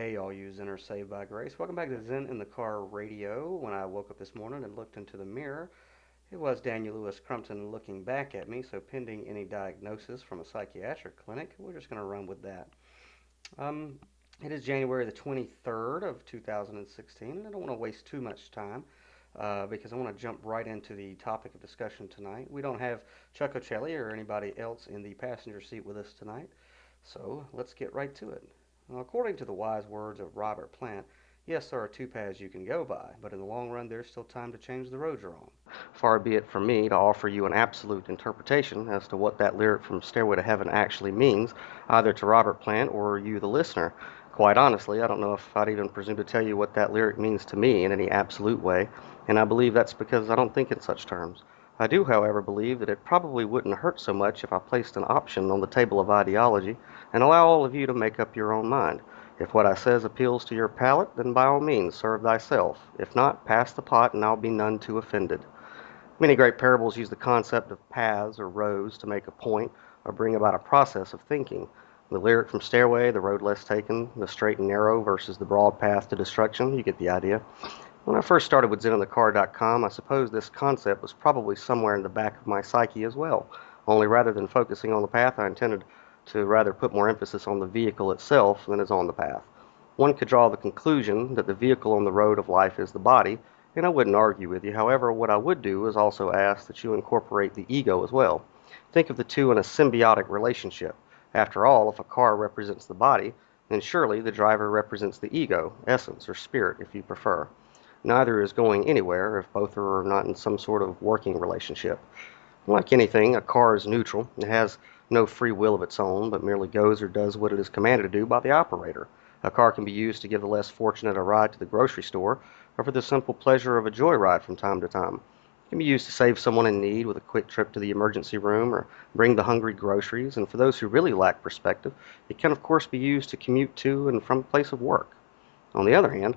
Hey, all you Zeners saved by grace. Welcome back to Zen in the Car Radio. When I woke up this morning and looked into the mirror, it was Daniel Louis Crumpton looking back at me. So, pending any diagnosis from a psychiatric clinic, we're just going to run with that. Um, it is January the 23rd of 2016, and I don't want to waste too much time because I want to jump right into the topic of discussion tonight. We don't have Chuck Ocelli or anybody else in the passenger seat with us tonight, so let's get right to it. Now, according to the wise words of Robert Plant, yes, there are two paths you can go by, but in the long run, there's still time to change the road you're on. Far be it from me to offer you an absolute interpretation as to what that lyric from Stairway to Heaven actually means, either to Robert Plant or you, the listener. Quite honestly, I don't know if I'd even presume to tell you what that lyric means to me in any absolute way, and I believe that's because I don't think in such terms. I do, however, believe that it probably wouldn't hurt so much if I placed an option on the table of ideology and allow all of you to make up your own mind. If what I says appeals to your palate, then by all means serve thyself. If not, pass the pot and I'll be none too offended. Many great parables use the concept of paths or roads to make a point or bring about a process of thinking. The lyric from Stairway, the road less taken, the straight and narrow versus the broad path to destruction, you get the idea. When I first started with ZenOnTheCar.com, I suppose this concept was probably somewhere in the back of my psyche as well. Only rather than focusing on the path, I intended to rather put more emphasis on the vehicle itself than is on the path. One could draw the conclusion that the vehicle on the road of life is the body, and I wouldn't argue with you. However, what I would do is also ask that you incorporate the ego as well. Think of the two in a symbiotic relationship. After all, if a car represents the body, then surely the driver represents the ego, essence, or spirit, if you prefer. Neither is going anywhere if both are not in some sort of working relationship. Like anything, a car is neutral. It has no free will of its own, but merely goes or does what it is commanded to do by the operator. A car can be used to give the less fortunate a ride to the grocery store, or for the simple pleasure of a joyride from time to time. It can be used to save someone in need with a quick trip to the emergency room, or bring the hungry groceries, and for those who really lack perspective, it can of course be used to commute to and from a place of work. On the other hand,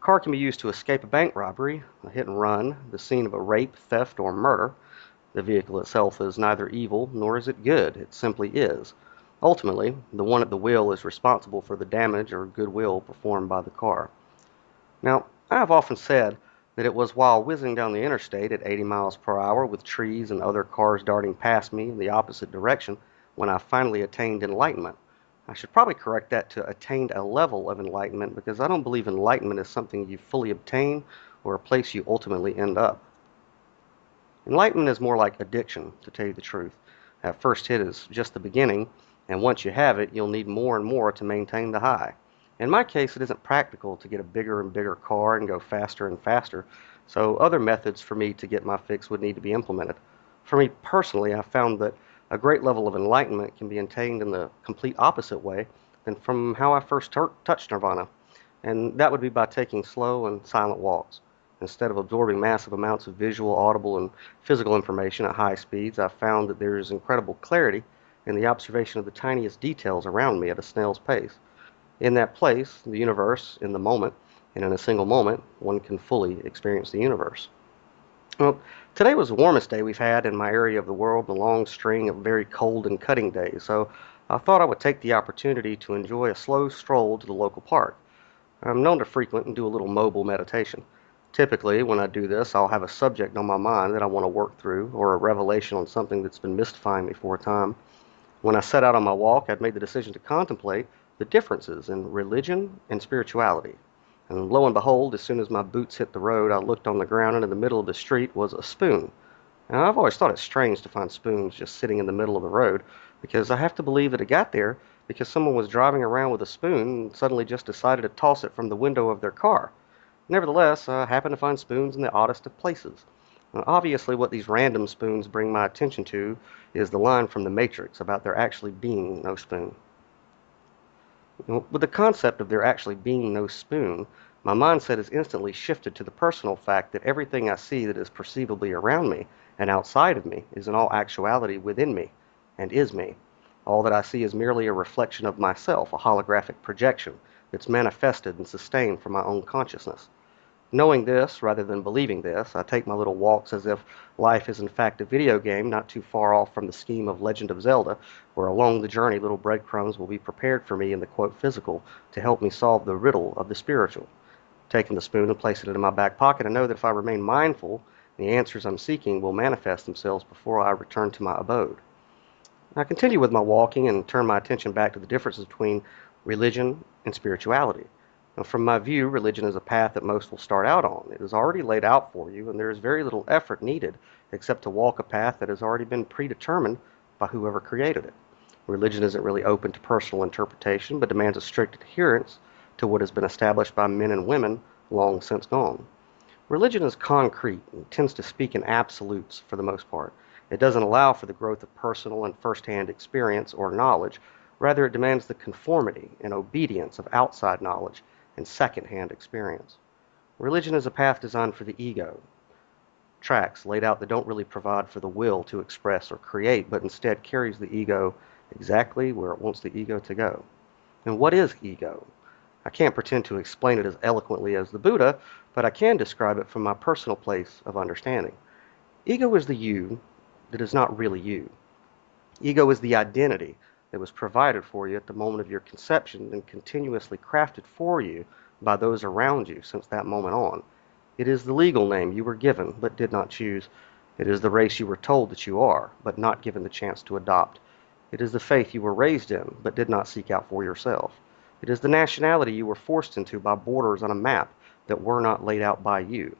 a car can be used to escape a bank robbery, a hit and run, the scene of a rape, theft, or murder. The vehicle itself is neither evil nor is it good, it simply is. Ultimately, the one at the wheel is responsible for the damage or goodwill performed by the car. Now, I have often said that it was while whizzing down the interstate at 80 miles per hour with trees and other cars darting past me in the opposite direction when I finally attained enlightenment. I should probably correct that to attained a level of enlightenment because I don't believe enlightenment is something you fully obtain or a place you ultimately end up. Enlightenment is more like addiction, to tell you the truth. That first hit is just the beginning, and once you have it, you'll need more and more to maintain the high. In my case, it isn't practical to get a bigger and bigger car and go faster and faster, so other methods for me to get my fix would need to be implemented. For me personally, I found that a great level of enlightenment can be attained in the complete opposite way than from how I first touched nirvana, and that would be by taking slow and silent walks. Instead of absorbing massive amounts of visual, audible, and physical information at high speeds, I found that there is incredible clarity in the observation of the tiniest details around me at a snail's pace. In that place, the universe, in the moment, and in a single moment, one can fully experience the universe. Well, today was the warmest day we've had in my area of the world in a long string of very cold and cutting days, so I thought I would take the opportunity to enjoy a slow stroll to the local park. I'm known to frequent and do a little mobile meditation. Typically, when I do this, I'll have a subject on my mind that I want to work through, or a revelation on something that's been mystifying me for a time. When I set out on my walk, I'd made the decision to contemplate the differences in religion and spirituality. And lo and behold, as soon as my boots hit the road, I looked on the ground, and in the middle of the street was a spoon. Now, I've always thought it strange to find spoons just sitting in the middle of the road, because I have to believe that it got there because someone was driving around with a spoon and suddenly just decided to toss it from the window of their car. Nevertheless, I happen to find spoons in the oddest of places. Obviously, what these random spoons bring my attention to is the line from The Matrix about there actually being no spoon. With the concept of there actually being no spoon, my mindset is instantly shifted to the personal fact that everything I see that is perceivably around me and outside of me is in all actuality within me and is me. All that I see is merely a reflection of myself, a holographic projection that's manifested and sustained from my own consciousness. Knowing this rather than believing this, I take my little walks as if life is in fact a video game not too far off from the scheme of Legend of Zelda, where along the journey little breadcrumbs will be prepared for me in the quote physical to help me solve the riddle of the spiritual. Taking the spoon and placing it in my back pocket, I know that if I remain mindful, the answers I'm seeking will manifest themselves before I return to my abode. I continue with my walking and turn my attention back to the differences between religion and spirituality. Now, from my view, religion is a path that most will start out on. It is already laid out for you, and there is very little effort needed except to walk a path that has already been predetermined by whoever created it. Religion isn't really open to personal interpretation, but demands a strict adherence to what has been established by men and women long since gone. Religion is concrete and tends to speak in absolutes for the most part. It doesn't allow for the growth of personal and first-hand experience or knowledge. Rather, it demands the conformity and obedience of outside knowledge and second-hand experience. Religion is a path designed for the ego, tracks laid out that don't really provide for the will to express or create, but instead carries the ego exactly where it wants the ego to go. And what is ego? I can't pretend to explain it as eloquently as the Buddha, but I can describe it from my personal place of understanding. Ego is the you that is not really you. Ego is the identity that was provided for you at the moment of your conception and continuously crafted for you by those around you since that moment on. It is the legal name you were given but did not choose. It is the race you were told that you are, but not given the chance to adopt. It is the faith you were raised in, but did not seek out for yourself. It is the nationality you were forced into by borders on a map that were not laid out by you.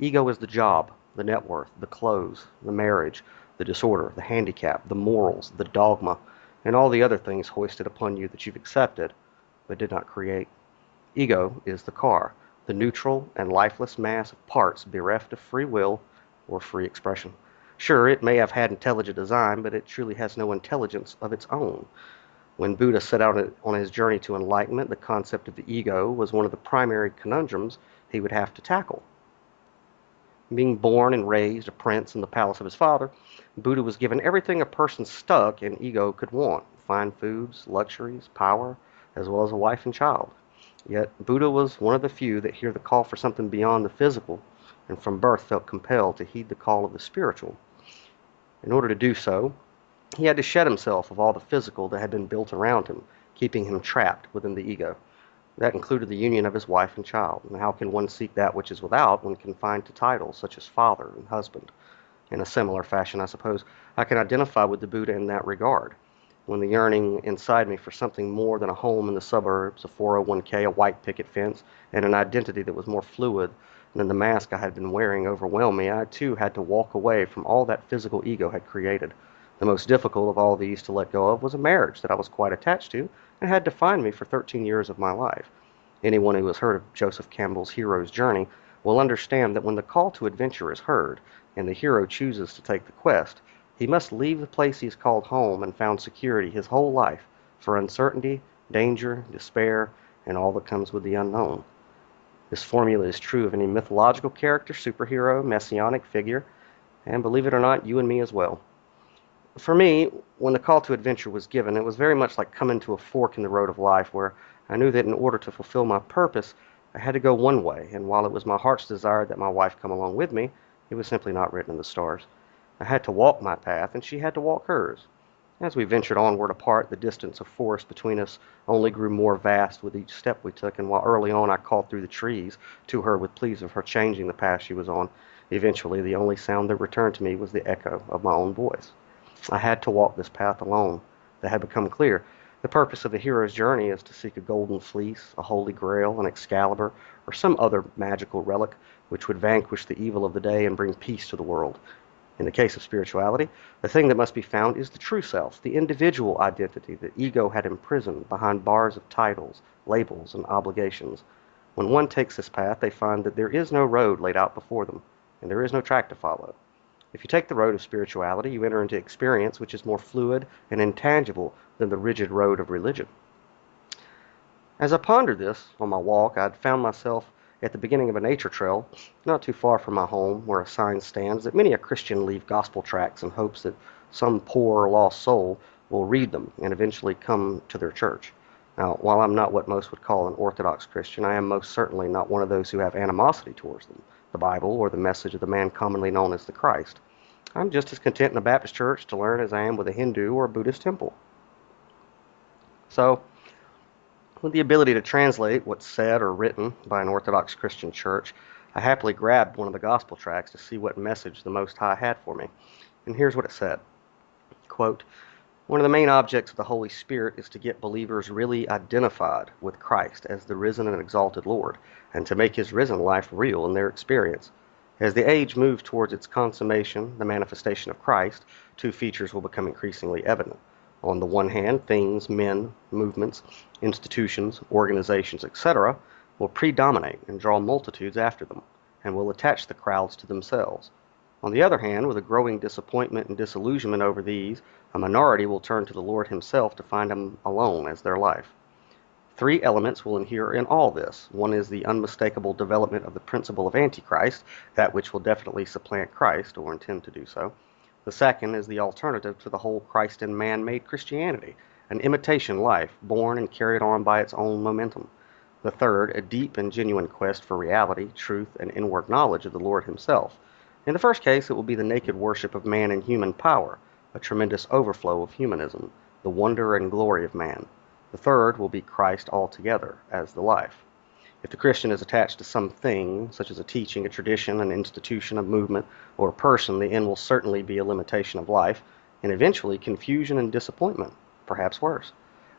Ego is the job, the net worth, the clothes, the marriage, the disorder, the handicap, the morals, the dogma, and all the other things hoisted upon you that you've accepted, but did not create. Ego is the car, the neutral and lifeless mass of parts bereft of free will or free expression. Sure, it may have had intelligent design, but it truly has no intelligence of its own. When Buddha set out on his journey to enlightenment, the concept of the ego was one of the primary conundrums he would have to tackle. Being born and raised a prince in the palace of his father, Buddha was given everything a person stuck in ego could want: fine foods, luxuries, power, as well as a wife and child. Yet Buddha was one of the few that hear the call for something beyond the physical, and from birth felt compelled to heed the call of the spiritual. In order to do so, he had to shed himself of all the physical that had been built around him, keeping him trapped within the ego. That included the union of his wife and child. And how can one seek that which is without when confined to titles such as father and husband? In a similar fashion, I suppose, I can identify with the Buddha in that regard. When the yearning inside me for something more than a home in the suburbs, a 401k, a white picket fence, and an identity that was more fluid than the mask I had been wearing overwhelmed me, I too had to walk away from all that physical ego had created. The most difficult of all these to let go of was a marriage that I was quite attached to and had defined me for 13 years of my life. Anyone who has heard of Joseph Campbell's hero's journey will understand that when the call to adventure is heard, and the hero chooses to take the quest, he must leave the place he has called home and found security his whole life for uncertainty, danger, despair, and all that comes with the unknown. This formula is true of any mythological character, superhero, messianic figure, and believe it or not, you and me as well. For me, when the call to adventure was given, it was very much like coming to a fork in the road of life where I knew that in order to fulfill my purpose, I had to go one way, and while it was my heart's desire that my wife come along with me, it was simply not written in the stars. I had to walk my path, and she had to walk hers. As we ventured onward apart, the distance of forest between us only grew more vast with each step we took, and while early on I called through the trees to her with pleas of her changing the path she was on, eventually the only sound that returned to me was the echo of my own voice. I had to walk this path alone. That had become clear. The purpose of the hero's journey is to seek a golden fleece, a holy grail, an Excalibur, or some other magical relic which would vanquish the evil of the day and bring peace to the world. In the case of spirituality, the thing that must be found is the true self, the individual identity that ego had imprisoned behind bars of titles, labels, and obligations. When one takes this path, they find that there is no road laid out before them, and there is no track to follow. If you take the road of spirituality, you enter into experience which is more fluid and intangible than the rigid road of religion. As I pondered this on my walk, I had found myself at the beginning of a nature trail, not too far from my home, where a sign stands that many a Christian leave gospel tracts in hopes that some poor or lost soul will read them and eventually come to their church. Now, while I'm not what most would call an Orthodox Christian, I am most certainly not one of those who have animosity towards them, the Bible, or the message of the man commonly known as the Christ. I'm just as content in a Baptist church to learn as I am with a Hindu or a Buddhist temple. So, with the ability to translate what's said or written by an Orthodox Christian church, I happily grabbed one of the gospel tracts to see what message the Most High had for me. And here's what it said. Quote, one of the main objects of the Holy Spirit is to get believers really identified with Christ as the risen and exalted Lord, and to make his risen life real in their experience. As the age moves towards its consummation, the manifestation of Christ, two features will become increasingly evident. On the one hand, things, men, movements, institutions, organizations, etc., will predominate and draw multitudes after them, and will attach the crowds to themselves. On the other hand, with a growing disappointment and disillusionment over these, a minority will turn to the Lord himself to find him alone as their life. Three elements will inhere in all this. One is the unmistakable development of the principle of Antichrist, that which will definitely supplant Christ, or intend to do so. The second is the alternative to the whole Christ and man-made Christianity, an imitation life, born and carried on by its own momentum. The third, a deep and genuine quest for reality, truth, and inward knowledge of the Lord himself. In the first case, it will be the naked worship of man and human power, a tremendous overflow of humanism, the wonder and glory of man. The third will be Christ altogether, as the life. If the Christian is attached to some thing, such as a teaching, a tradition, an institution, a movement, or a person, the end will certainly be a limitation of life, and eventually confusion and disappointment, perhaps worse.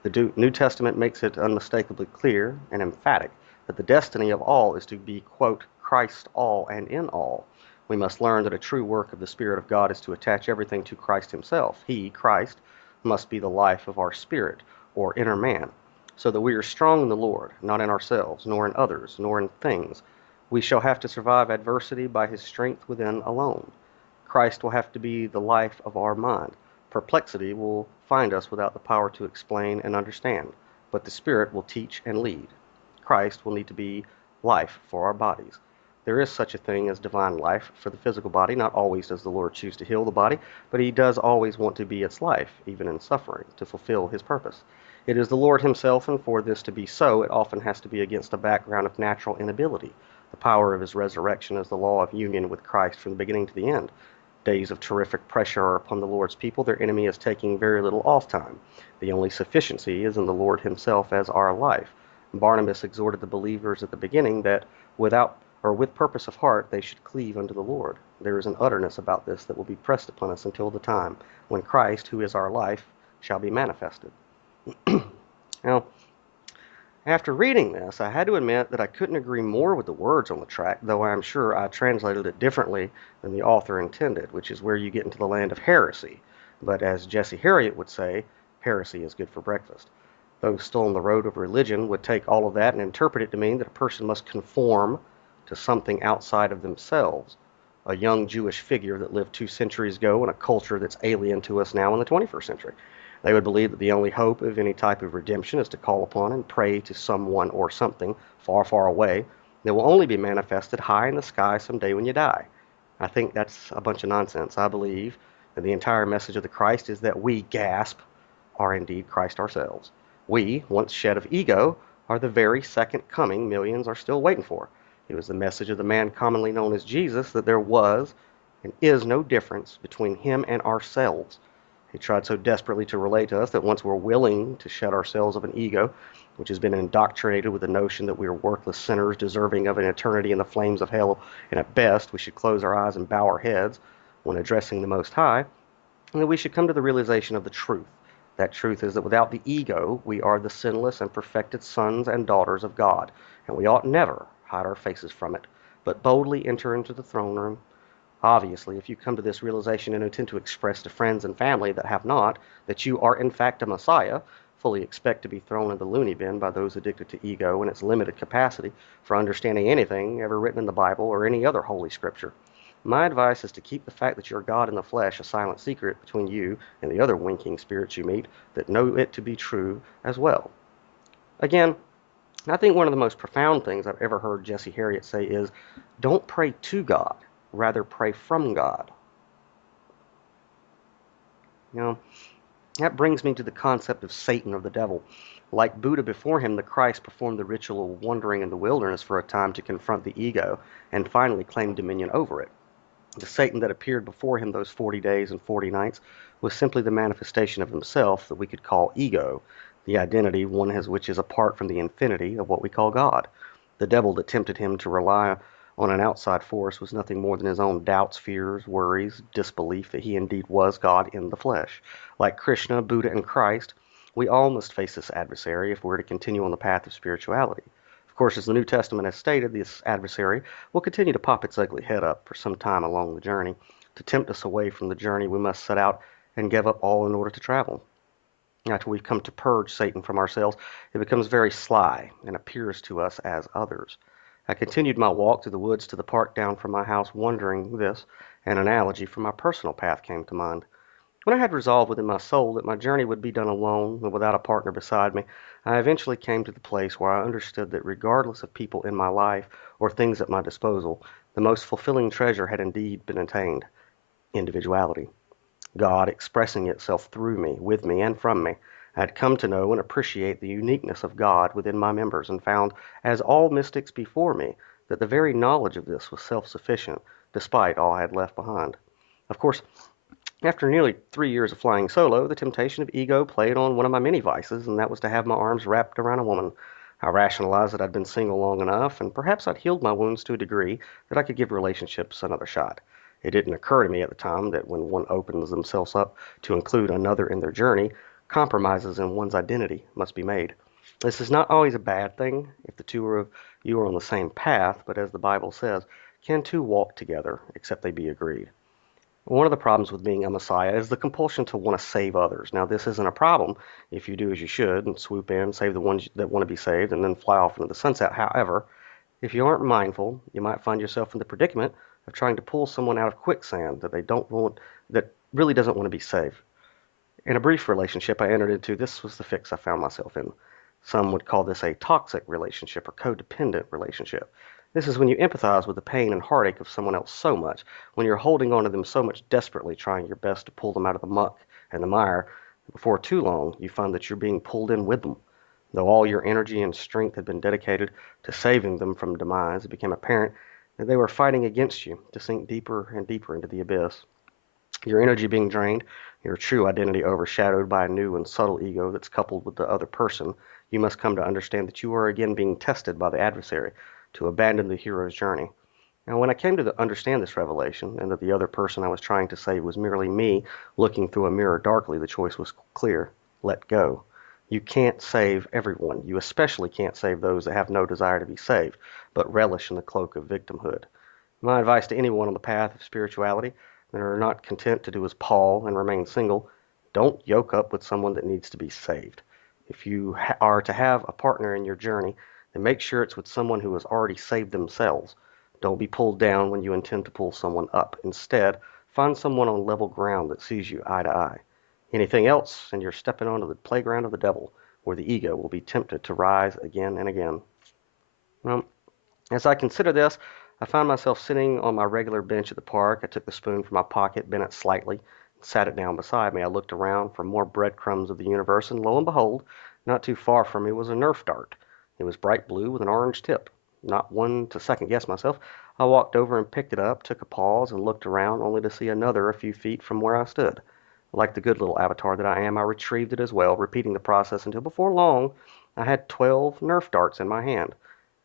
The New Testament makes it unmistakably clear and emphatic that the destiny of all is to be, quote, Christ all and in all. We must learn that a true work of the Spirit of God is to attach everything to Christ himself. He, Christ, must be the life of our spirit, or inner man, so that we are strong in the Lord, not in ourselves, nor in others, nor in things. We shall have to survive adversity by his strength within alone. Christ will have to be the life of our mind. Perplexity will find us without the power to explain and understand, but the Spirit will teach and lead. Christ will need to be life for our bodies. There is such a thing as divine life for the physical body. Not always does the Lord choose to heal the body, but he does always want to be its life, even in suffering, to fulfill his purpose. It is the Lord himself, and for this to be so, it often has to be against a background of natural inability. The power of his resurrection is the law of union with Christ from the beginning to the end. Days of terrific pressure are upon the Lord's people. Their enemy is taking very little off time. The only sufficiency is in the Lord himself as our life. Barnabas exhorted the believers at the beginning that without or with purpose of heart they should cleave unto the Lord. There is an utterness about this that will be pressed upon us until the time when Christ, who is our life, shall be manifested. Now, after reading this, I had to admit that I couldn't agree more with the words on the tract, though I am sure I translated it differently than the author intended, which is where you get into the land of heresy. But as Jesse Herriott would say, heresy is good for breakfast. Those still on the road of religion would take all of that and interpret it to mean that a person must conform to something outside of themselves, a young Jewish figure that lived 2 centuries ago in a culture that's alien to us now in the 21st century. They would believe that the only hope of any type of redemption is to call upon and pray to someone or something far, far away that will only be manifested high in the sky someday when you die. I think that's a bunch of nonsense. I believe that the entire message of the Christ is that we, gasp, are indeed Christ ourselves. We, once shed of ego, are the very second coming millions are still waiting for. It was the message of the man commonly known as Jesus that there was and is no difference between him and ourselves. He tried so desperately to relate to us that once we're willing to shed ourselves of an ego, which has been indoctrinated with the notion that we are worthless sinners deserving of an eternity in the flames of hell, and at best we should close our eyes and bow our heads when addressing the Most High, and that we should come to the realization of the truth. That truth is that without the ego, we are the sinless and perfected sons and daughters of God, and we ought never hide our faces from it, but boldly enter into the throne room. Obviously, if you come to this realization and intend to express to friends and family that have not that you are in fact a Messiah, fully expect to be thrown in the loony bin by those addicted to ego and its limited capacity for understanding anything ever written in the Bible or any other holy scripture. My advice is to keep the fact that you're God in the flesh a silent secret between you and the other winking spirits you meet that know it to be true as well. Again, I think one of the most profound things I've ever heard Jesse Herriott say is, don't pray to God, rather pray from God. You know, That brings me to the concept of Satan or the devil. Like Buddha before him, the Christ performed the ritual of wandering in the wilderness for a time to confront the ego and finally claim dominion over it. The Satan that appeared before him those 40 days and 40 nights was simply the manifestation of himself that we could call ego, the identity one has which is apart from the infinity of what we call God. The devil that tempted him to rely on an outside force was nothing more than his own doubts, fears, worries, disbelief that he indeed was God in the flesh. Like Krishna, Buddha, and Christ, we all must face this adversary if we're to continue on the path of spirituality. Of course, as the New Testament has stated, this adversary will continue to pop its ugly head up for some time along the journey. To tempt us away from the journey, we must set out and give up all in order to travel. After we've come to purge Satan from ourselves, it becomes very sly and appears to us as others. I continued my walk through the woods to the park down from my house, wondering this. An analogy from my personal path came to mind. When I had resolved within my soul that my journey would be done alone and without a partner beside me, I eventually came to the place where I understood that regardless of people in my life or things at my disposal, the most fulfilling treasure had indeed been attained: individuality. God expressing itself through me, with me, and from me. I had come to know and appreciate the uniqueness of God within my members, and found, as all mystics before me, that the very knowledge of this was self-sufficient, despite all I had left behind. Of course, after nearly 3 years of flying solo, the temptation of ego played on one of my many vices, and that was to have my arms wrapped around a woman. I rationalized that I'd been single long enough, and perhaps I'd healed my wounds to a degree that I could give relationships another shot. It didn't occur to me at the time that when one opens themselves up to include another in their journey, compromises in one's identity must be made. This is not always a bad thing if the two of you are on the same path, but as the Bible says, can two walk together except they be agreed? One of the problems with being a messiah is the compulsion to want to save others. Now, this isn't a problem if you do as you should and swoop in, save the ones that want to be saved, and then fly off into the sunset. However, if you aren't mindful, you might find yourself in the predicament of trying to pull someone out of quicksand that they don't want, that really doesn't want to be saved. In a brief relationship I entered into, this was the fix I found myself in. Some would call this a toxic relationship or codependent relationship. This is when you empathize with the pain and heartache of someone else so much, when you're holding on to them so much desperately, trying your best to pull them out of the muck and the mire. Before too long, you find that you're being pulled in with them. Though all your energy and strength had been dedicated to saving them from demise, it became apparent that they were fighting against you to sink deeper and deeper into the abyss. Your energy being drained, your true identity overshadowed by a new and subtle ego that's coupled with the other person, you must come to understand that you are again being tested by the adversary to abandon the hero's journey. Now, when I came to understand this revelation, and that the other person I was trying to save was merely me looking through a mirror darkly, the choice was clear: let go. You can't save everyone. You especially can't save those that have no desire to be saved, but relish in the cloak of victimhood. My advice to anyone on the path of spirituality that are not content to do as Paul and remain single: don't yoke up with someone that needs to be saved. If you are to have a partner in your journey, then make sure it's with someone who has already saved themselves. Don't be pulled down when you intend to pull someone up. Instead, find someone on level ground that sees you eye to eye. Anything else, and you're stepping onto the playground of the devil, where the ego will be tempted to rise again and again. Well, as I consider this, I found myself sitting on my regular bench at the park. I took the spoon from my pocket, bent it slightly, and sat it down beside me. I looked around for more breadcrumbs of the universe, and lo and behold, not too far from me was a Nerf dart. It was bright blue with an orange tip. Not one to second guess myself, I walked over and picked it up, took a pause, and looked around, only to see another a few feet from where I stood. Like the good little avatar that I am, I retrieved it as well, repeating the process until before long I had 12 Nerf darts in my hand.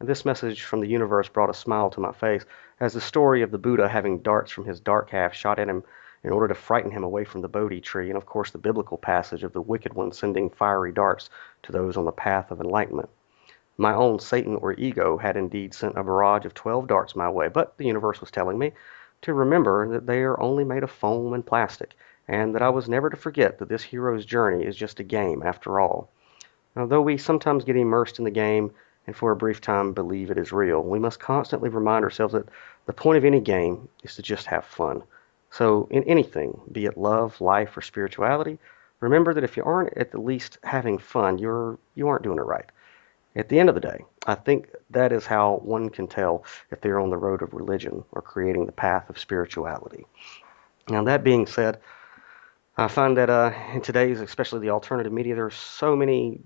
And this message from the universe brought a smile to my face, as the story of the Buddha having darts from his dark half shot at him in order to frighten him away from the Bodhi tree, and of course the biblical passage of the wicked one sending fiery darts to those on the path of enlightenment. My own Satan or ego had indeed sent a barrage of 12 darts my way, but the universe was telling me to remember that they are only made of foam and plastic, and that I was never to forget that this hero's journey is just a game after all. Although we sometimes get immersed in the game and for a brief time believe it is real, we must constantly remind ourselves that the point of any game is to just have fun. So, in anything, be it love, life, or spirituality, remember that if you aren't at the least having fun, you aren't doing it right. At the end of the day, I think that is how one can tell if they're on the road of religion or creating the path of spirituality. Now, that being said, I find that in today's, especially the alternative media, there are so many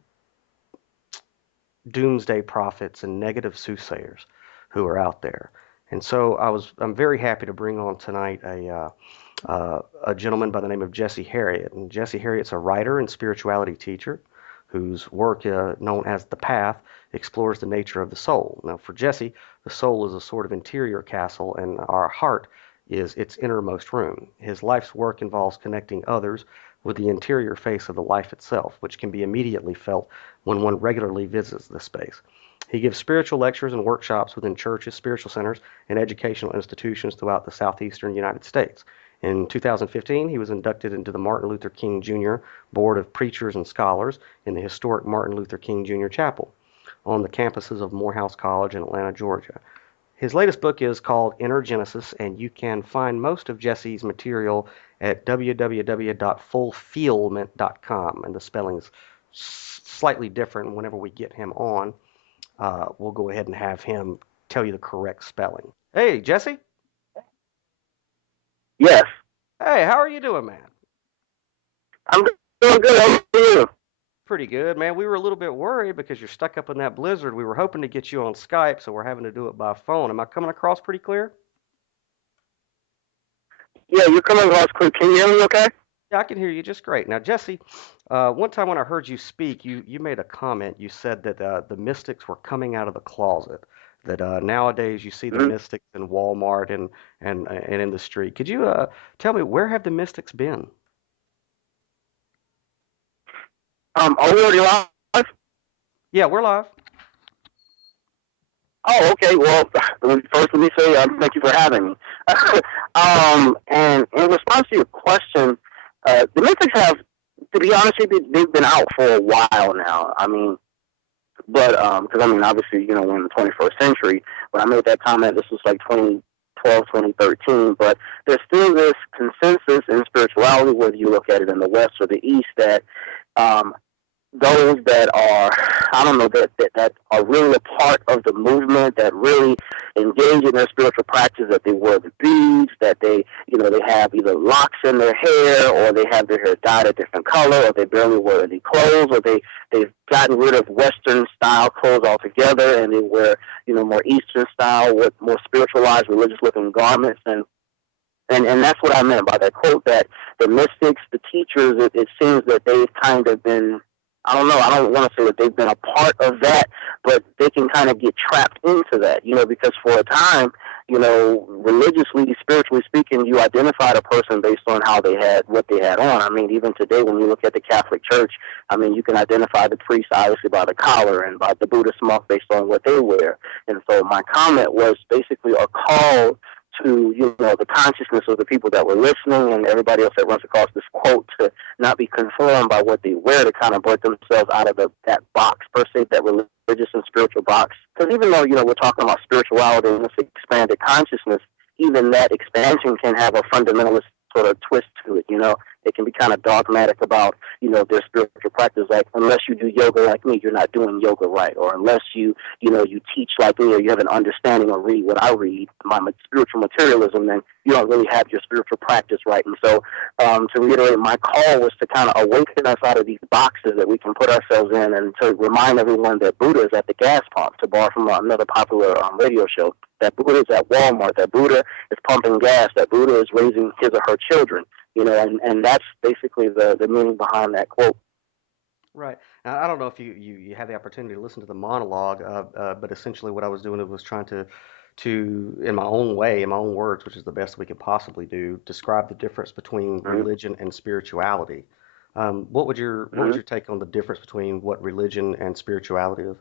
doomsday prophets and negative soothsayers who are out there. And so I'm very happy to bring on tonight a gentleman by the name of Jesse Herriott. And Jesse Herriott's a writer and spirituality teacher whose work, known as The Path, explores the nature of the soul. Now, for Jesse, the soul is a sort of interior castle, and our heart is its innermost room. His life's work involves connecting others with the interior face of the life itself, which can be immediately felt when one regularly visits this space. He gives spiritual lectures and workshops within churches, spiritual centers, and educational institutions throughout the southeastern United States. In 2015, he was inducted into the Martin Luther King Jr. Board of Preachers and Scholars in the historic Martin Luther King Jr. Chapel on the campuses of Morehouse College in Atlanta, Georgia. His latest book is called Inner Genesis, and you can find most of Jesse's material at www.fulfillment.com, and the spelling's slightly different. Whenever we get him on, we'll go ahead and have him tell you the correct spelling. Hey, Jesse. Yes, Hey, how are you doing, man? I'm doing good. How are you? Pretty good, man. We were a little bit worried because you're stuck up in that blizzard. We were hoping to get you on Skype, so we're having to do it by phone. Am I coming across pretty clear? Yeah, you're coming across quick. Can you hear me okay? Yeah, I can hear you just great. Now, Jesse, one time when I heard you speak, you made a comment. You said that the mystics were coming out of the closet. That nowadays you see the Mm-hmm. mystics in Walmart and in the street. Could you tell me where have the mystics been? Are we already live? Yeah, we're live. Oh, okay. Well, first let me say thank you for having me. And in response to your question, the Mystics have, to be honest with you, they've been out for a while now. I mean, but because I mean, obviously, we're in the 21st century. When I made that comment, this was like 2012, 2013. But there's still this consensus in spirituality, whether you look at it in the West or the East, that um, those that are, I don't know, that are really a part of the movement, that really engage in their spiritual practice, that they wear the beads, that they have either locks in their hair, or they have their hair dyed a different color, or they barely wear any clothes, or they've gotten rid of Western style clothes altogether, and they wear, more Eastern style with more spiritualized, religious looking garments. And that's what I meant by that quote, that the mystics, the teachers, it seems that they've kind of been, I don't know, I don't want to say that they've been a part of that, but they can kind of get trapped into that, because for a time, religiously, spiritually speaking, you identified a person based on what they had on. I mean, even today, when you look at the Catholic Church, I mean, you can identify the priest obviously by the collar, and by the Buddhist monk based on what they wear. And so my comment was basically a call to, the consciousness of the people that were listening, and everybody else that runs across this quote, to not be conformed by what they wear, to kind of break themselves out of that box, per se, that religious and spiritual box. Because even though, we're talking about spirituality and this expanded consciousness, even that expansion can have a fundamentalist sort of twist to it. It can be kind of dogmatic about, their spiritual practice. Like, unless you do yoga like me, you're not doing yoga right. Or unless you teach like me, or you have an understanding or read what I read, my spiritual materialism, then you don't really have your spiritual practice right. And so, to reiterate, my call was to kind of awaken us out of these boxes that we can put ourselves in, and to remind everyone that Buddha is at the gas pump, to borrow from another popular radio show, that Buddha is at Walmart, that Buddha is pumping gas, that Buddha is raising his or her children. And that's basically the meaning behind that quote. Right. Now, I don't know if you had the opportunity to listen to the monologue, but essentially what I was doing was trying to, in my own way, in my own words, which is the best we could possibly do, describe the difference between Mm-hmm. religion and spirituality. What would your take on the difference between what religion and spirituality is?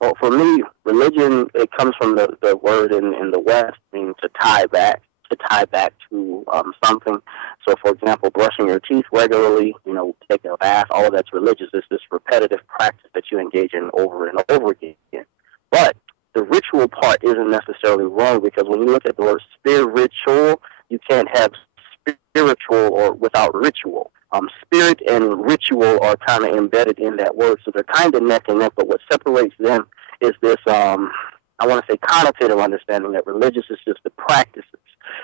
Well, for me, religion, it comes from the word in the West, meaning to tie back to something. So, for example, brushing your teeth regularly, taking a bath, all of that's religious. It's this repetitive practice that you engage in over and over again. But the ritual part isn't necessarily wrong, because when you look at the word spiritual, you can't have spiritual or without ritual. Spirit and ritual are kind of embedded in that word, so they're kind of neck and neck. But what separates them is this, I want to say, connotative understanding that religious is just the practices.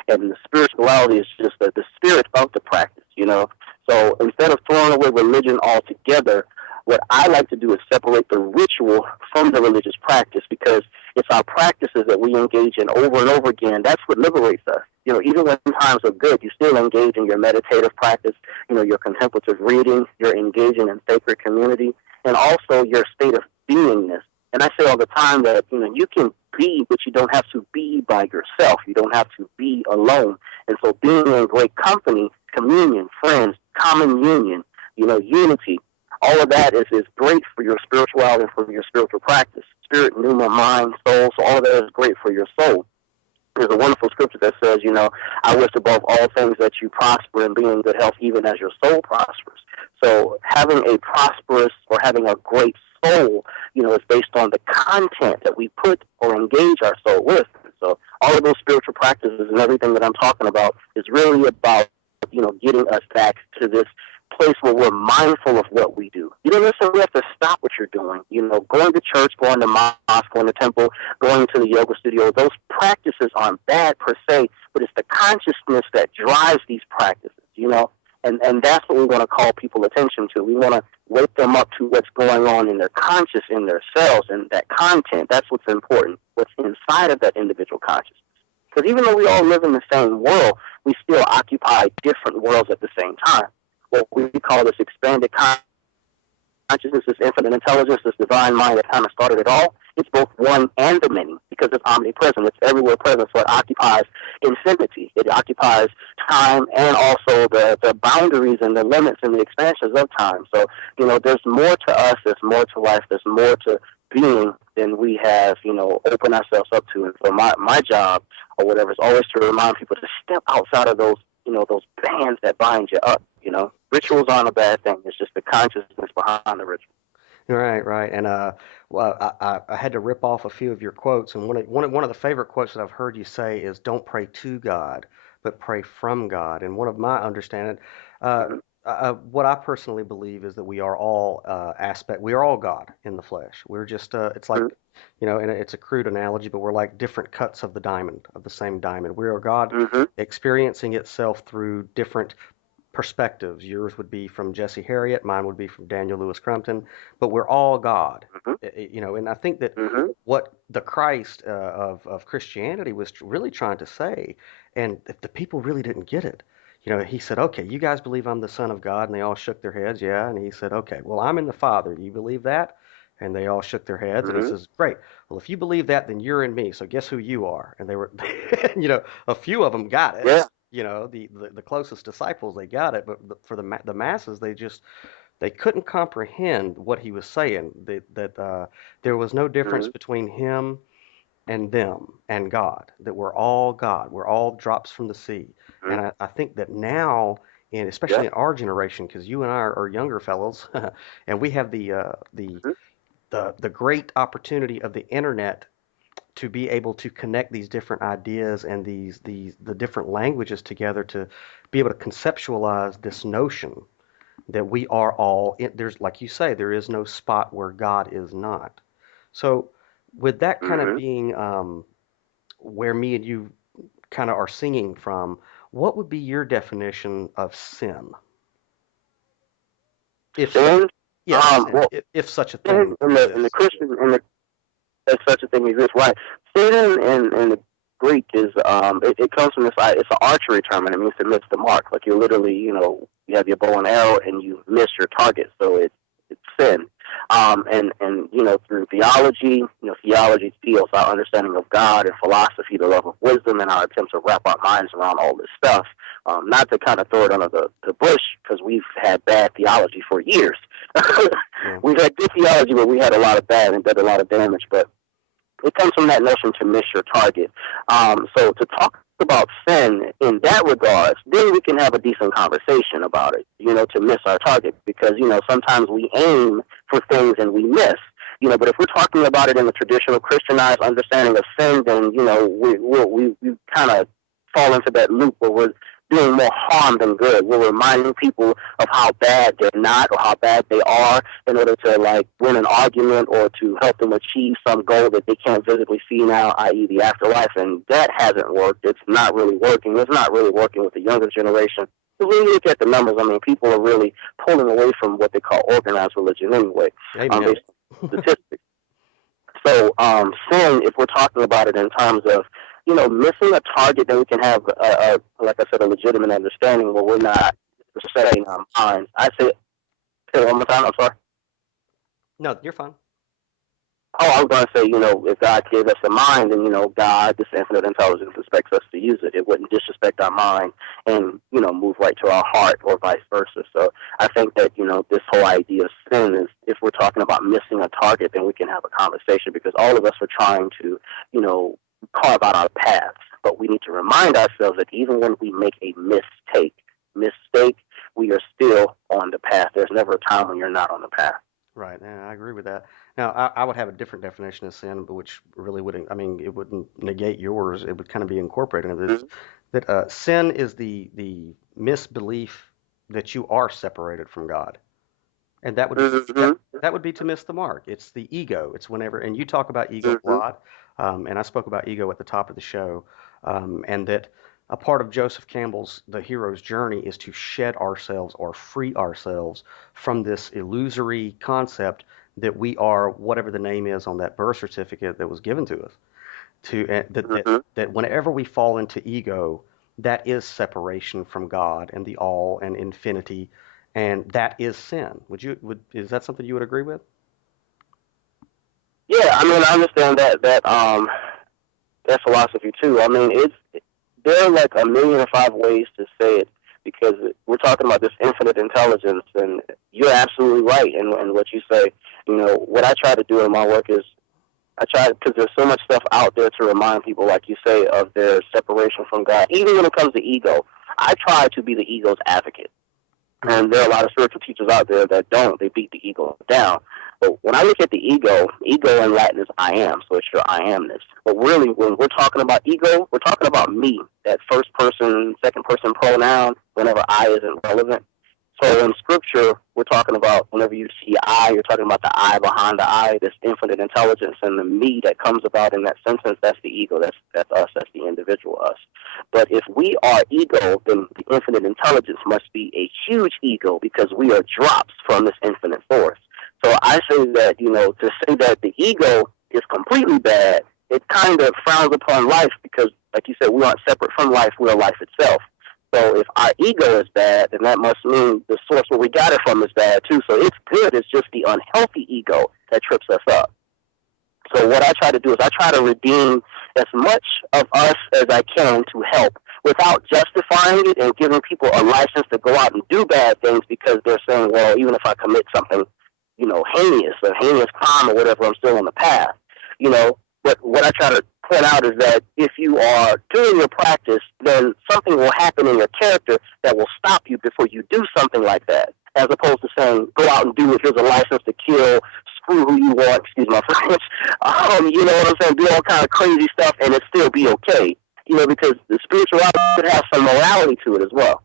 and the spirituality is just the spirit of the practice, you know. So instead of throwing away religion altogether, what I like to do is separate the ritual from the religious practice, because it's our practices that we engage in over and over again. That's what liberates us. You know, even when times are good, you still engage in your meditative practice, you know, your contemplative reading, you're engaging in sacred community, and also your state of beingness. And I say all the time that, you know, you can be, but you don't have to be by yourself. You don't have to be alone. And so being in great company, communion, friends, common union, you know, unity, all of that is great for your spirituality and for your spiritual practice. Spirit, pneuma, mind, soul, so all of that is great for your soul. There's a wonderful scripture that says, you know, I wish above all things that you prosper and be in good health even as your soul prospers. So having a prosperous or having a great soul, you know, is based on the content that we put or engage our soul with. So all of those spiritual practices and everything that I'm talking about is really about, you know, getting us back to this place where we're mindful of what we do. You don't necessarily have to stop what you're doing. You know, going to church, going to mosque, going to temple, going to the yoga studio, those practices aren't bad per se, but it's the consciousness that drives these practices, you know, and that's what we want to call people attention to. We want to wake them up to what's going on in their conscious, in their cells, and that content. That's what's important, what's inside of that individual consciousness. Because even though we all live in the same world, we still occupy different worlds at the same time. What we call this expanded consciousness, this infinite intelligence, this divine mind that kind of started it all, it's both one and the many, because it's omnipresent. It's everywhere present, so it occupies infinity. It occupies time and also the boundaries and the limits and the expansions of time. So, you know, there's more to us, there's more to life, there's more to being than we have, you know, open ourselves up to. And so my job or whatever is always to remind people to step outside of those, you know, those bands that bind you up, you know. Rituals aren't a bad thing. It's just the consciousness behind the ritual. Right, right. And well, I had to rip off a few of your quotes, and one of the favorite quotes that I've heard you say is, "Don't pray to God, but pray from God." And one of my understanding, uh, Mm-hmm. what I personally believe is that we are all we are all God in the flesh. We're just it's like, you know, and it's a crude analogy, but we're like different cuts of the diamond, of the same diamond. We are God Mm-hmm. experiencing itself through different perspectives. Yours would be from Jesse Herriott, mine would be from Daniel Louis Crumpton, but we're all God. Mm-hmm. You know, and I think that Mm-hmm. what the Christ of Christianity was really trying to say, and if the people really didn't get it, you know, he said, okay, you guys believe I'm the Son of God, and they all shook their heads, yeah, and he said, okay, well, I'm in the Father, do you believe that? And they all shook their heads, and he Mm-hmm. says, great, well, if you believe that, then you're in me, so guess who you are? And they were, you know, a few of them got it, Yeah. you know, the closest disciples, they got it, but for the masses, they couldn't comprehend what he was saying, that there was no difference Mm-hmm. between him and them and God, that we're all God, we're all drops from the sea. Mm-hmm. And I think that now, and Yeah. especially in our generation, because you and I are younger fellows, and we have Mm-hmm. the great opportunity of the internet to be able to connect these different ideas and the different languages together to be able to conceptualize this notion that we are all there's, like you say, there is no spot where God is not. So with that kind of Mm-hmm. being where me and you kind of are singing from, what would be your definition of sin, if such Sin, yes, sin, well, if such a sin thing in the exists? Christian in the as such a thing exists, right? Sin in the Greek is it comes from this. It's an archery term, and it means to miss the mark. Like you literally, you know, you have your bow and arrow, and you miss your target, so it's sin. And you know, through theology, you know, theology deals our understanding of God and philosophy, the love of wisdom, and our attempt to wrap our minds around all this stuff. Not to kind of throw it under the bush, because we've had bad theology for years. Yeah. We've had good theology, but we had a lot of bad and did a lot of damage. But it comes from that notion to miss your target. So to talk about sin in that regards, then we can have a decent conversation about it, you know, to miss our target. Because, you know, sometimes we aim for things and we miss. You know, but if we're talking about it in the traditional Christianized understanding of sin, then, you know, we kind of fall into that loop where we're doing more harm than good. We're reminding people of how bad they're not or how bad they are in order to like win an argument or to help them achieve some goal that they can't visibly see now, i.e. the afterlife. And that hasn't worked. It's not really working. It's not really working with the younger generation. Because when you look at the numbers, I mean, people are really pulling away from what they call organized religion anyway, Amen. based on statistics. So, sin, if we're talking about it in terms of, missing a target, then we can have, like I said, a legitimate understanding where we're not setting our minds. Say it one more time, I'm sorry. No, you're fine. Oh, I was going to say, if God gave us a mind, then, God, this infinite intelligence, expects us to use it. It wouldn't disrespect our mind and, move right to our heart or vice versa. So I think that, this whole idea of sin is, if we're talking about missing a target, then we can have a conversation because all of us are trying to, carve out our paths. But we need to remind ourselves that even when we make a mistake, we are still on the path. There's never a time when you're not on the path. Right. Yeah, I agree with that. Now, I would have a different definition of sin, but which really wouldn't, I mean, it wouldn't negate yours. It would kind of be incorporated into this. That sin is the misbelief that you are separated from God. And that would be to miss the mark. It's the ego. It's whenever, and you talk about ego a lot, and I spoke about ego at the top of the show, and that a part of Joseph Campbell's The Hero's Journey is to shed ourselves or free ourselves from this illusory concept that we are whatever the name is on that birth certificate that was given to us. That whenever we fall into ego, that is separation from God and the all and infinity, and that is sin. Is that something you would agree with? Yeah, I mean, I understand that philosophy too. I mean, there are like 1,000,005 ways to say it because we're talking about this infinite intelligence, and you're absolutely right in what you say. What I try to do in my work is I try because there's so much stuff out there to remind people, like you say, of their separation from God. Even when it comes to ego, I try to be the ego's advocate. And there are a lot of spiritual teachers out there that don't. They beat the ego down. But when I look at the ego in Latin is I am, so it's your I amness. But really, when we're talking about ego, we're talking about me, that first person, second person pronoun, whenever I isn't relevant. So in scripture, we're talking about whenever you see I, you're talking about the I behind the I, this infinite intelligence, and the me that comes about in that sentence, that's the ego, that's us, that's the individual us. But if we are ego, then the infinite intelligence must be a huge ego because we are drops from this infinite force. So I say that, to say that the ego is completely bad, it kind of frowns upon life because, like you said, we aren't separate from life, we are life itself. So if our ego is bad, then that must mean the source where we got it from is bad too. So it's good. It's just the unhealthy ego that trips us up. So what I try to do is I try to redeem as much of us as I can to help without justifying it and giving people a license to go out and do bad things because they're saying, well, even if I commit something, heinous, a heinous crime or whatever, I'm still on the path, But what I try to point out is that if you are doing your practice, then something will happen in your character that will stop you before you do something like that. As opposed to saying, go out and do it, here's a license to kill, screw who you want, excuse my French. You know what I'm saying? Do all kind of crazy stuff and it still be okay. Because the spirituality should have some morality to it as well.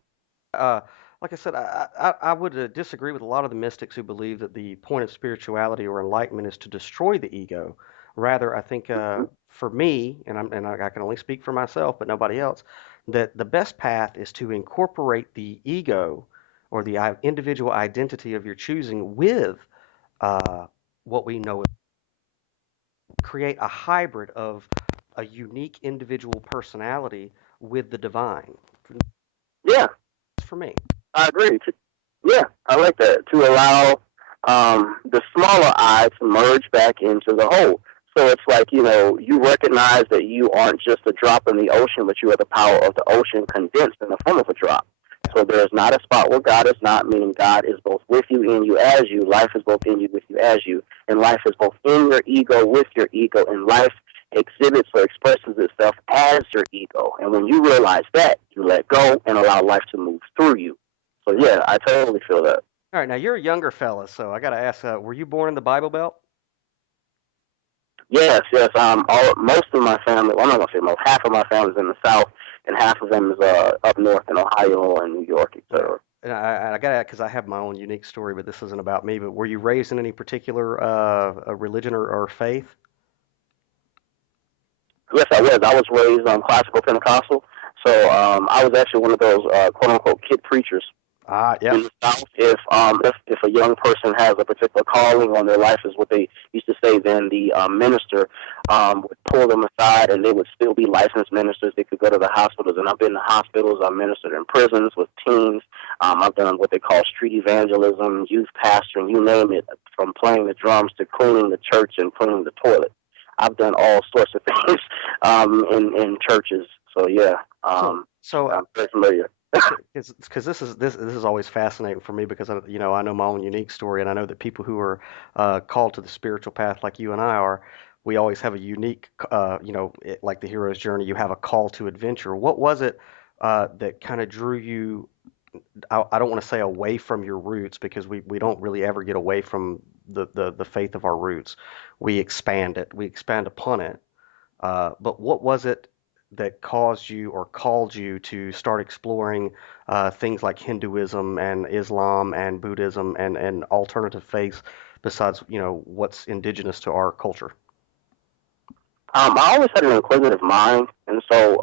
Uh, like I said, I would disagree with a lot of the mystics who believe that the point of spirituality or enlightenment is to destroy the ego. Rather, I think for me, I can only speak for myself, but nobody else, that the best path is to incorporate the ego or the individual identity of your choosing with what we know, create a hybrid of a unique individual personality with the divine. Yeah, For me. I agree. Yeah, I like that. To allow the smaller I to merge back into the whole. So it's like, you recognize that you aren't just a drop in the ocean, but you are the power of the ocean condensed in the form of a drop. So there's not a spot where God is not, meaning God is both with you, in you, as you. Life is both in you, with you, as you. And life is both in your ego, with your ego. And life exhibits or expresses itself as your ego. And when you realize that, you let go and allow life to move through you. So yeah, I totally feel that. All right, now you're a younger fella, so I got to ask, were you born in the Bible Belt? Yes. Most of my family, well, I'm not gonna say most, half of my family's in the South, and half of them is up north in Ohio and New York, Yeah. etc. And I got to, because I have my own unique story, but this isn't about me. But were you raised in any particular religion or faith? Yes, I was. I was raised classical Pentecostal, so I was actually one of those quote unquote kid preachers Ah, in yep. the South. If a young person has a particular calling on their life, is what they used to say, then the minister would pull them aside, and they would still be licensed ministers. They could go to the hospitals, and I've been to hospitals. I've ministered in prisons with teens. I've done what they call street evangelism, youth pastoring, you name it, from playing the drums to cleaning the church and cleaning the toilet. I've done all sorts of things in churches. So yeah, Huh. So, I'm very familiar. because this is always fascinating for me because I know my own unique story, and I know that people who are called to the spiritual path like you and I are, we always have a unique, like the hero's journey. You have a call to adventure. What was it that kind of drew you? I don't want to say away from your roots because we don't really ever get away from the faith of our roots. We expand it. We expand upon it. But what was it that caused you or called you to start exploring things like Hinduism and Islam and Buddhism and alternative faiths besides, what's indigenous to our culture? I always had an inquisitive mind, and so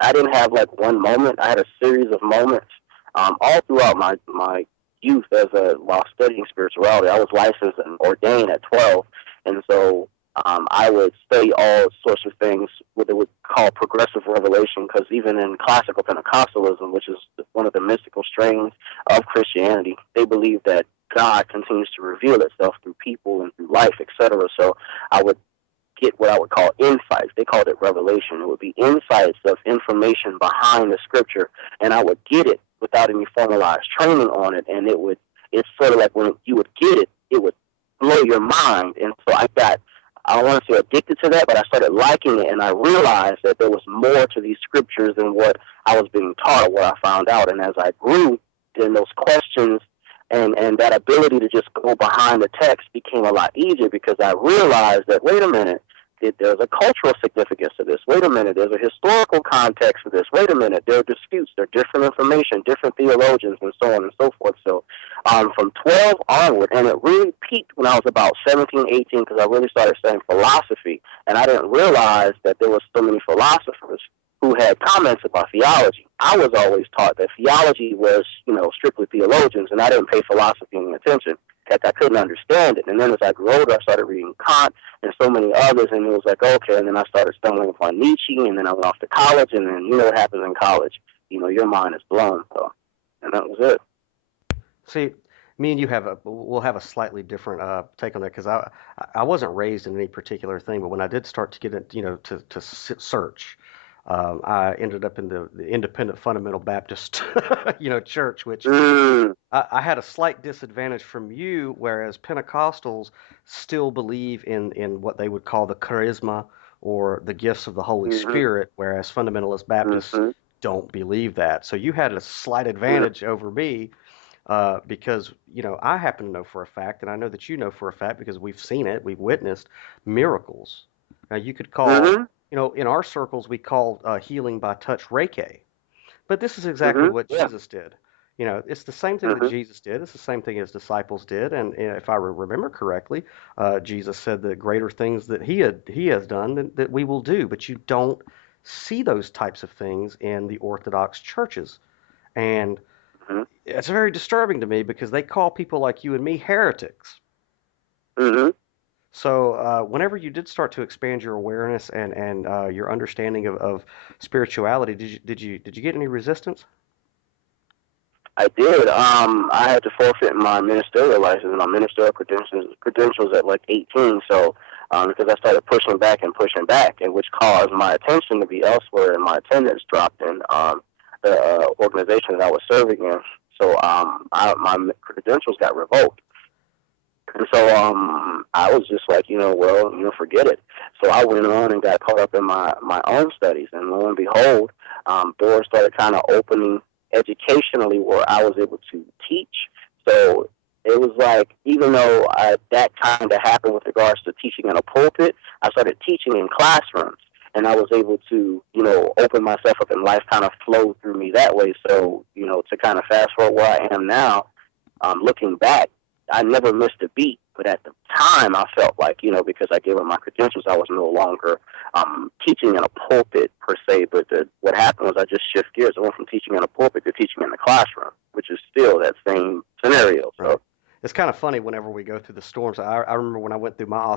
I didn't have like one moment. I had a series of moments all throughout my youth while studying spirituality. I was licensed and ordained at 12, and so I would study all sorts of things, what they would call progressive revelation, because even in classical Pentecostalism, which is one of the mystical strains of Christianity, they believe that God continues to reveal itself through people and through life, etc. So I would get what I would call insights. They called it revelation. It would be insights of information behind the scripture, and I would get it without any formalized training on it. And it's sort of like when you would get it, it would blow your mind. And so I don't want to say addicted to that, but I started liking it, and I realized that there was more to these scriptures than what I was being taught or what I found out. And as I grew, then those questions and that ability to just go behind the text became a lot easier because I realized that, wait a minute, there's a cultural significance to this. Wait a minute, there's a historical context to this. Wait a minute, there are disputes, there are different information, different theologians, and so on and so forth. So from 12 onward, and it really peaked when I was about 17, 18, because I really started studying philosophy, and I didn't realize that there were so many philosophers who had comments about theology. I was always taught that theology was, strictly theologians, and I didn't pay philosophy any attention. In fact, I couldn't understand it. And then as I grew older, I started reading Kant and so many others, and it was like, okay, and then I started stumbling upon Nietzsche, and then I went off to college, and then you know what happens in college. Your mind is blown. So, and that was it. See, me and you we'll have a slightly different take on that because I wasn't raised in any particular thing, but when I did start to get it, search, I ended up in the Independent Fundamental Baptist, church, which Mm, I had a slight disadvantage from you, whereas Pentecostals still believe in what they would call the charisma or the gifts of the Holy mm-hmm, Spirit, whereas fundamentalist Baptists mm-hmm, don't believe that. So you had a slight mm-hmm, advantage over me because I happen to know for a fact, and I know that you know for a fact because we've seen it, we've witnessed miracles. Now you could call, mm-hmm, in our circles we call healing by touch Reiki. But this is exactly mm-hmm, what yeah, Jesus did. It's the same thing that mm-hmm, Jesus did. It's the same thing his disciples did. And if I remember correctly, Jesus said that greater things that he has done that we will do. But you don't see those types of things in the Orthodox churches. And mm-hmm, it's very disturbing to me because they call people like you and me heretics. mm-hmm. So whenever you did start to expand your awareness and your understanding of spirituality, did you get any resistance? I did. I had to forfeit my ministerial license, my ministerial credentials at like 18. So, because I started pushing back, and which caused my attention to be elsewhere, and my attendance dropped in the organization that I was serving in. So, my credentials got revoked. And so I was just like, well, forget it. So I went on and got caught up in my own studies. And lo and behold, doors started kind of opening educationally where I was able to teach. So it was like, even though that kind of happened with regards to teaching in a pulpit, I started teaching in classrooms. and I was able to, open myself up and life kind of flowed through me that way. So, to kind of fast forward where I am now, looking back, I never missed a beat. But at the time, I felt like, because I gave up my credentials, I was no longer teaching in a pulpit per se. But what happened was I just shift gears. I went from teaching in a pulpit to teaching in the classroom, which is still that same scenario. Right. So, It's kind of funny whenever we go through the storms. I remember when I went through my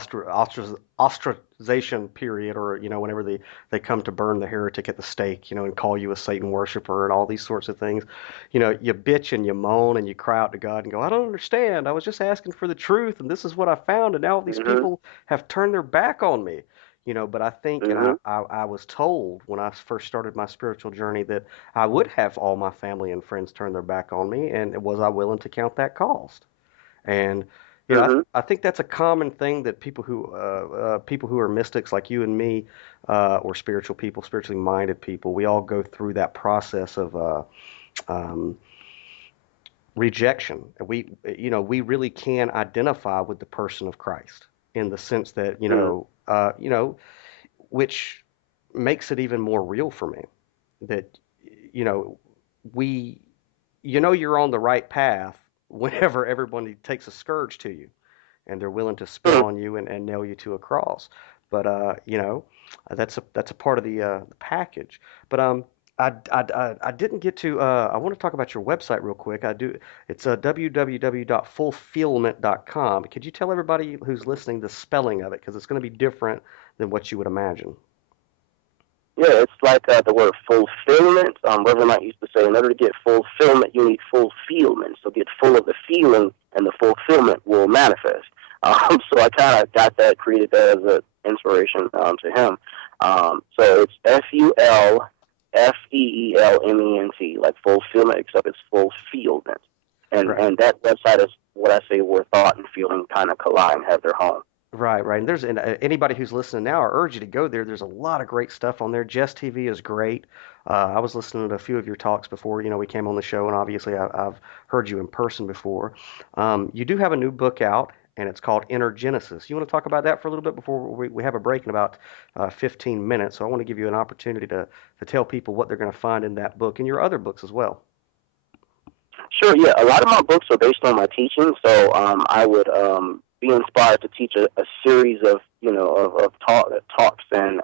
ostracization period, or whenever they come to burn the heretic at the stake, and call you a Satan worshiper and all these sorts of things. You bitch and you moan and you cry out to God and go, I don't understand. I was just asking for the truth, and this is what I found, and now all these hmm people have turned their back on me. But I think, and hmm I was told when I first started my spiritual journey that I would have all my family and friends turn their back on me, and was I willing to count that cost? And hmm I think that's a common thing that people who are mystics like you and me, or spiritual people, spiritually minded people, we all go through that process of um, rejection. We really can identify with the person of Christ in the sense that which makes it even more real for me that you know we you're on the right path whenever everybody takes a scourge to you and they're willing to spit on you and nail you to a cross. But that's a part of the package. But I didn't get to. I want to talk about your website real quick. I do. It's www.fulfillment.com. Could you tell everybody who's listening the spelling of it because it's going to be different than what you would imagine. Yeah, it's like the word fulfillment. Reverend Knight used to say, in order to get fulfillment, you need fulfillment. So get full of the feeling, and the fulfillment will manifest. So I kind of got that, created that as an inspiration to him. So it's FULFEELMENT, like fulfillment, except it's fulfillment. Right. And that website is what I say where thought and feeling kind of collide and have their home. Right, right. And anybody who's listening now, I urge you to go there. There's a lot of great stuff on there. Jess TV is great. I was listening to a few of your talks before, we came on the show, and obviously I've heard you in person before. You do have a new book out, and it's called Inner Genesis. You want to talk about that for a little bit before we have a break in about 15 minutes? So I want to give you an opportunity to tell people what they're going to find in that book and your other books as well. Sure, yeah. A lot of my books are based on my teaching, so I would be inspired to teach a series of talks, and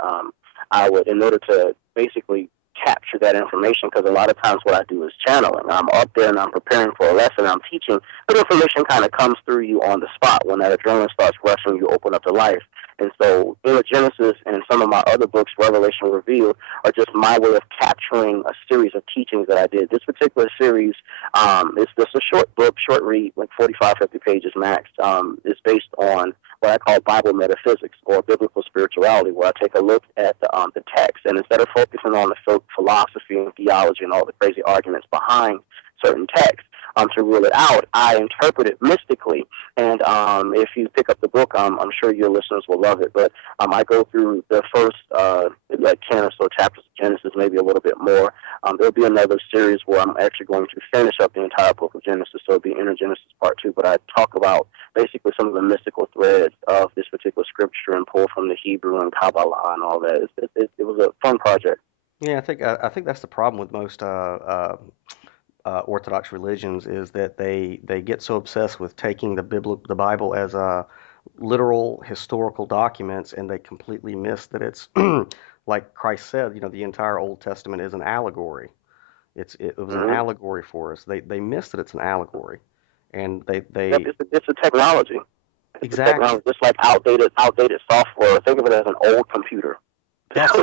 I would, in order to basically capture that information, because a lot of times what I do is channeling. I'm up there and I'm preparing for a lesson, I'm teaching, but information kind of comes through you on the spot. When that adrenaline starts rushing, you open up to life. And so, Inner Genesis and some of my other books, Revelation Revealed, are just my way of capturing a series of teachings that I did. This particular series, it's just a short book, short read, like 45, 50 pages max. It's based on what I call Bible metaphysics or biblical spirituality, where I take a look at the text, and instead of focusing on the philosophy and theology and all the crazy arguments behind certain texts, to rule it out, I interpret it mystically. And if you pick up the book, I'm sure your listeners will love it. But I go through the first like 10 or so chapters of Genesis, maybe a little bit more. There'll be another series where I'm actually going to finish up the entire book of Genesis. So it'll be Inner Genesis Part 2. But I talk about basically some of the mystical threads of this particular scripture and pull from the Hebrew and Kabbalah and all that. It was a fun project. Yeah, I think that's the problem with most Orthodox religions is that they get so obsessed with taking the Bible as literal historical documents, and they completely miss that it's like Christ said, the entire Old Testament is an allegory. It was an Mm-hmm. allegory for us. They miss that it's an allegory, and Yep, they it's a technology. It's a exactly. technology, just like outdated software. Think of it as an old computer. That's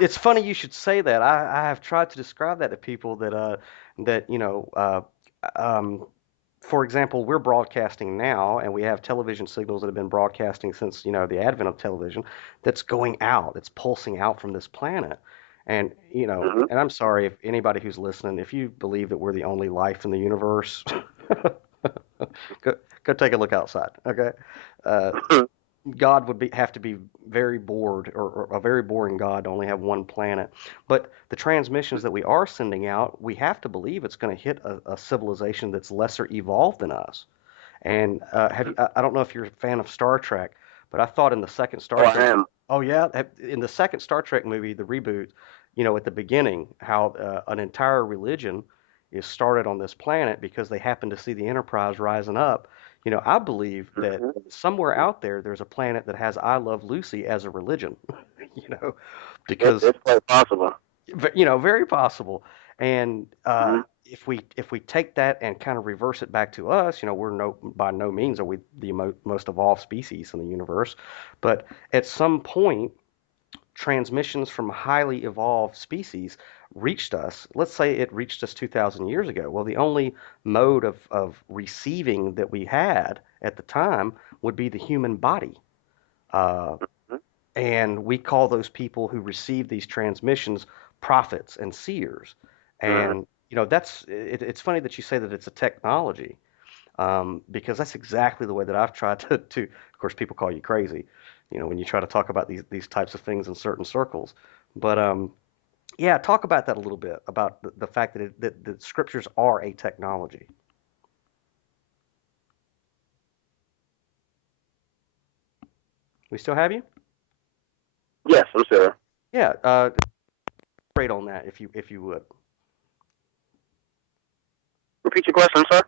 it's funny you should say that. I have tried to describe that to people that um, for example, we're broadcasting now, and we have television signals that have been broadcasting since the advent of television. That's going out. It's pulsing out from this planet, and hmm and I'm sorry if anybody who's listening, if you believe that we're the only life in the universe, go go take a look outside. Okay. Uh, God would have to be very bored, or a very boring God to only have one planet. But the transmissions that we are sending out, we have to believe it's going to hit a civilization that's lesser evolved than us. And I don't know if you're a fan of Star Trek, but I thought in the second Oh, Star I Trek, am. Oh yeah, in the second Star Trek movie, the reboot, at the beginning, how an entire religion is started on this planet because they happen to see the Enterprise rising up. I believe that Hmm. somewhere out there, there's a planet that has "I Love Lucy" as a religion. You know, It, because it's quite possible. very possible. And Hmm. if we take that and kind of reverse it back to us, we're by no means are we the most evolved species in the universe, but at some point transmissions from highly evolved species reached us. Let's say it reached us 2,000 years ago. Well, the only mode of receiving that we had at the time would be the human body. Uh, and we call those people who receive these transmissions prophets and seers. Hmm. And, it's funny that you say that it's a technology, because that's exactly the way that I've tried of course, people call you crazy, when you try to talk about these types of things in certain circles. But yeah, talk about that a little bit about the fact that scriptures are a technology. We still have you? Yes, I'm sure. Yeah, elaborate on that if you would. Repeat your question, sir.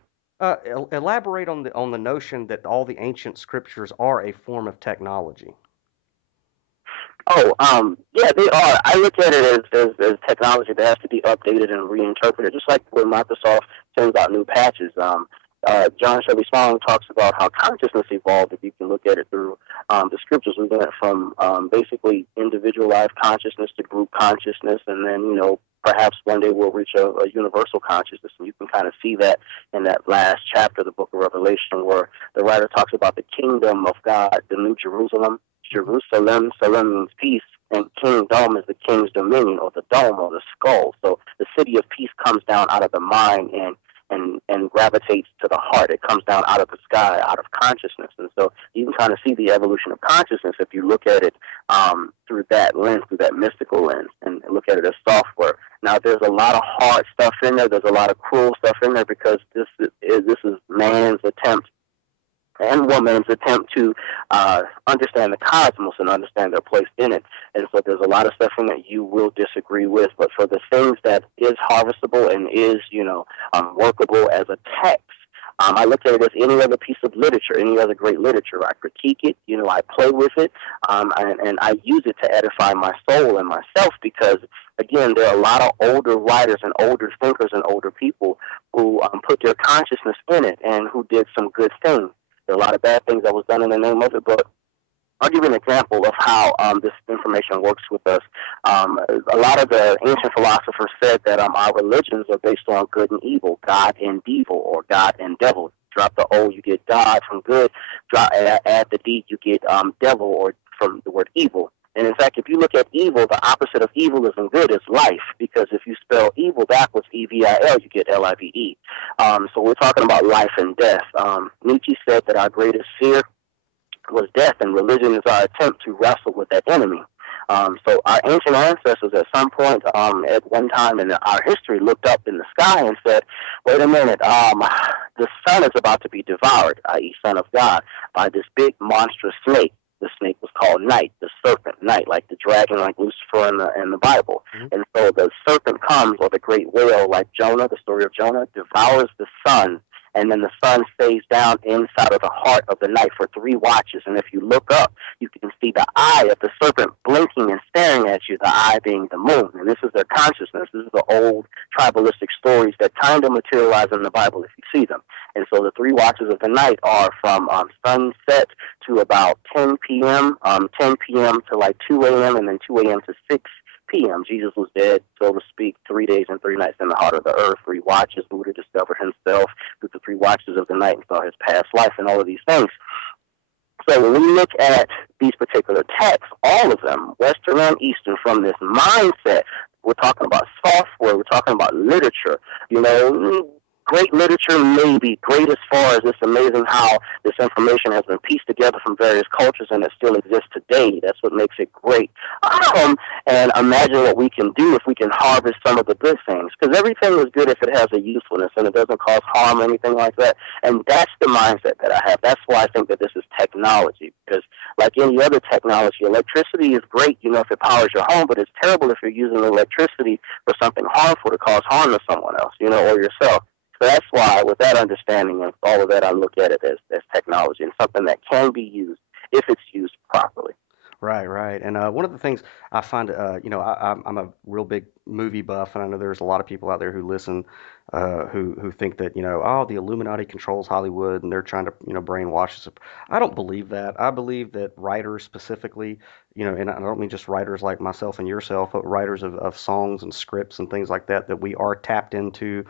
Elaborate on the notion that all the ancient scriptures are a form of technology. Oh, yeah, they are. I look at it as technology that has to be updated and reinterpreted, just like when Microsoft sends out new patches. John Shelby Strong talks about how consciousness evolved. If you can look at it through the scriptures, we went from basically individualized consciousness to group consciousness, and then perhaps one day we'll reach a universal consciousness. And you can kind of see that in that last chapter of the Book of Revelation, where the writer talks about the kingdom of God, the New Jerusalem. Jerusalem, Salem means peace, and kingdom is the king's dominion, or the dome, or the skull. So the city of peace comes down out of the mind and gravitates to the heart. It comes down out of the sky, out of consciousness. And so you can kind of see the evolution of consciousness if you look at it through that lens, through that mystical lens, and look at it as software. Now, there's a lot of hard stuff in there. There's a lot of cruel stuff in there because this is man's attempt and woman's attempt to understand the cosmos and understand their place in it. And so there's a lot of stuff in that you will disagree with, but for the things that is harvestable and is, workable as a text, I look at it as any other piece of literature, any other great literature. I critique it, I play with it, and I use it to edify my soul and myself because, again, there are a lot of older writers and older thinkers and older people who put their consciousness in it and who did some good things. There are a lot of bad things that was done in the name of it, but I'll give you an example of how this information works with us. A lot of the ancient philosophers said that our religions are based on good and evil, God and devil, or God and devil. Drop the O, you get God from good. Add the D, you get devil, or from the word evil. And in fact, if you look at evil, the opposite of evil is good is life, because if you spell evil backwards, EVIL, you get LIVE. So we're talking about life and death. Nietzsche said that our greatest fear was death, and religion is our attempt to wrestle with that enemy. So our ancient ancestors at some point, at one time in our history, looked up in the sky and said, wait a minute, the sun is about to be devoured, i.e. son of God, by this big monstrous snake. The snake was called Night, the serpent, Night, like the dragon, like Lucifer in the Bible. Hmm. And so the serpent comes, or the great whale, like Jonah, the story of Jonah, devours the sun, and then the sun stays down inside of the heart of the night for 3 watches. And if you look up, you can see the eye of the serpent blinking and staring at you, the eye being the moon. And this is their consciousness. This is the old tribalistic stories that kind of materialize in the Bible if you see them. And so the 3 watches of the night are from sunset to about 10 p.m., 10 p.m. to like 2 a.m., and then 2 a.m. to 6 p.m. Jesus was dead, so to speak, 3 days and 3 nights in the heart of the earth. 3 watches. Buddha discovered himself through the 3 watches of the night and saw his past life and all of these things. So when we look at these particular texts, all of them, Western and Eastern, from this mindset, we're talking about software, we're talking about literature, great literature may be great as far as it's amazing how this information has been pieced together from various cultures and it still exists today. That's what makes it great. And imagine what we can do if we can harvest some of the good things, because everything is good if it has a usefulness and it doesn't cause harm or anything like that. And that's the mindset that I have. That's why I think that this is technology, because like any other technology. Electricity is great, if it powers your home, but it's terrible if you're using electricity for something harmful to cause harm to someone else, or yourself. So that's why, with that understanding of all of that, I look at it as technology and something that can be used if it's used properly. Right, right. And one of the things I find, I'm a real big movie buff, and I know there's a lot of people out there who listen, who think that, oh, the Illuminati controls Hollywood, and they're trying to, brainwash us. I don't believe that. I believe that writers specifically, and I don't mean just writers like myself and yourself, but writers of songs and scripts and things like that, that we are tapped into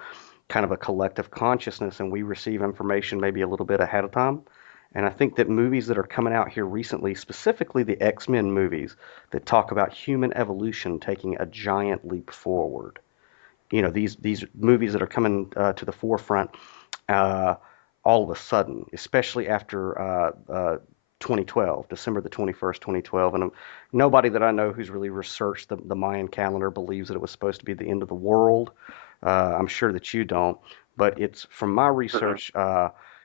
kind of a collective consciousness, and we receive information maybe a little bit ahead of time. And I think that movies that are coming out here recently, specifically the X-Men movies that talk about human evolution taking a giant leap forward. These movies that are coming to the forefront uh, all of a sudden, especially after 2012, December the 21st, 2012. And nobody that I know who's really researched the Mayan calendar believes that it was supposed to be the end of the world. I'm sure that you don't, but it's from my Mm-hmm. research.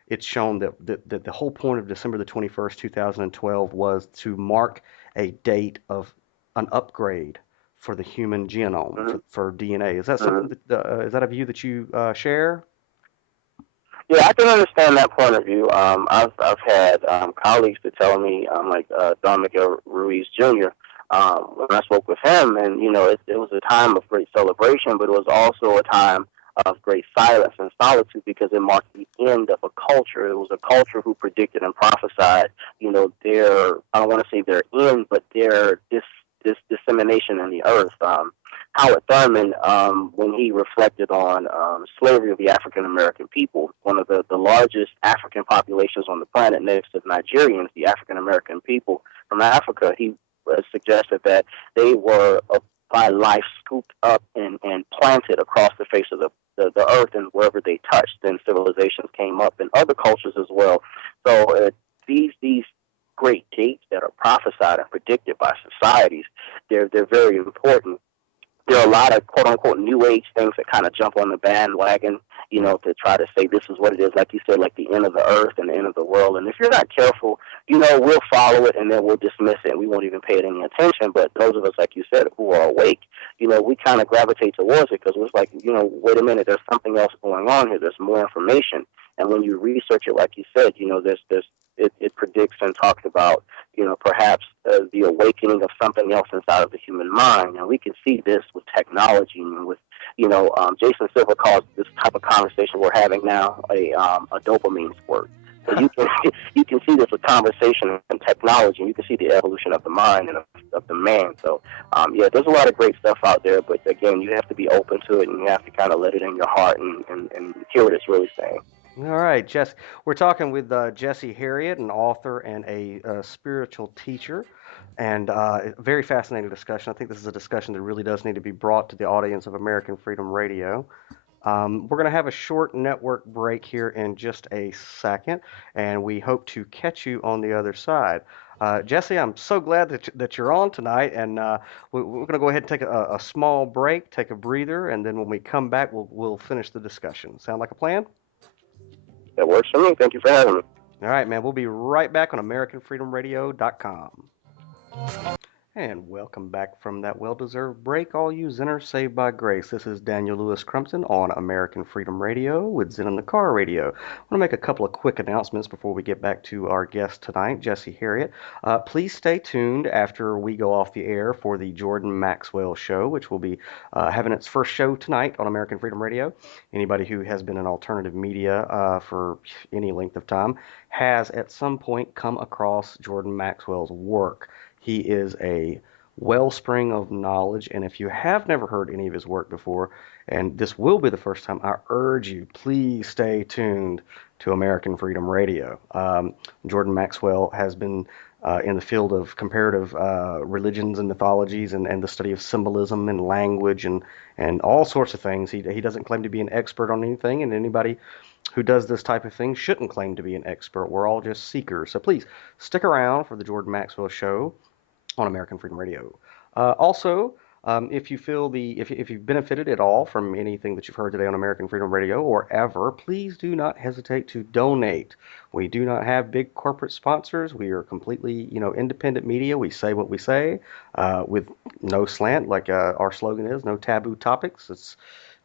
It's shown that the whole point of December the 21st, 2012 was to mark a date of an upgrade for the human genome, Mm-hmm. for DNA. Is that Mm-hmm. something that, is that a view that you share? Yeah, I can understand that point of view. I've had colleagues to tell me, like Don Miguel Ruiz Jr. When I spoke with him, and it was a time of great celebration, but it was also a time of great silence and solitude because it marked the end of a culture. It was a culture who predicted and prophesied, their I don't want to say their end, but their this dissemination in the earth. Howard Thurman, when he reflected on slavery of the African American people, one of the largest African populations on the planet next to Nigerians, the African American people from Africa, he suggested that they were by life scooped up and planted across the face of the earth, and wherever they touched, then civilizations came up and other cultures as well. So these great dates that are prophesied and predicted by societies, they're very important. There are a lot of quote unquote new age things that kind of jump on the bandwagon, to try to say this is what it is, like you said, like the end of the earth and the end of the world. And if you're not careful, we'll follow it and then we'll dismiss it and we won't even pay it any attention. But those of us, like you said, who are awake, we kind of gravitate towards it because it's like, wait a minute, there's something else going on here. There's more information. And when you research it, like you said, it predicts and talks about, perhaps the awakening of something else inside of the human mind. And we can see this with technology and with, Jason Silver calls this type of conversation we're having now a dopamine squirt. So you can you can see this with conversation and technology, and you can see the evolution of the mind and of the man. So yeah, there's a lot of great stuff out there, but again, you have to be open to it, and you have to kind of let it in your heart and hear what it's really saying. All right, Jess. We're talking with Jesse Herriott, an author and a spiritual teacher, and a very fascinating discussion. I think this is a discussion that really does need to be brought to the audience of American Freedom Radio. We're going to have a short network break here in just a second, and we hope to catch you on the other side. Jesse, I'm so glad that you're on tonight, and we're going to go ahead and take a small break, take a breather, and then when we come back, we'll finish the discussion. Sound like a plan? That works for me. Thank you for having me. All right, man. We'll be right back on AmericanFreedomRadio.com. And welcome back from that well-deserved break, all you Zeners saved by grace. This is Daniel Louis Crumpton on American Freedom Radio with Zen in the Car Radio. I want to make a couple of quick announcements before we get back to our guest tonight, Jesse Herriott. Please stay tuned after we go off the air for the Jordan Maxwell Show, which will be having its first show tonight on American Freedom Radio. Anybody who has been in alternative media for any length of time has at some point come across Jordan Maxwell's work. He is a wellspring of knowledge, and if you have never heard any of his work before, and this will be the first time, I urge you, please stay tuned to American Freedom Radio. Jordan Maxwell has been in the field of comparative religions and mythologies and the study of symbolism and language and all sorts of things. He doesn't claim to be an expert on anything, and anybody who does this type of thing shouldn't claim to be an expert. We're all just seekers. So please stick around for the Jordan Maxwell Show on American Freedom Radio. Also, If you feel if you've benefited at all from anything that you've heard today on American Freedom Radio or ever, please do not hesitate to donate. We do not have big corporate sponsors. We are completely, independent media. We say what we say, with no slant, like our slogan is, no taboo topics. It's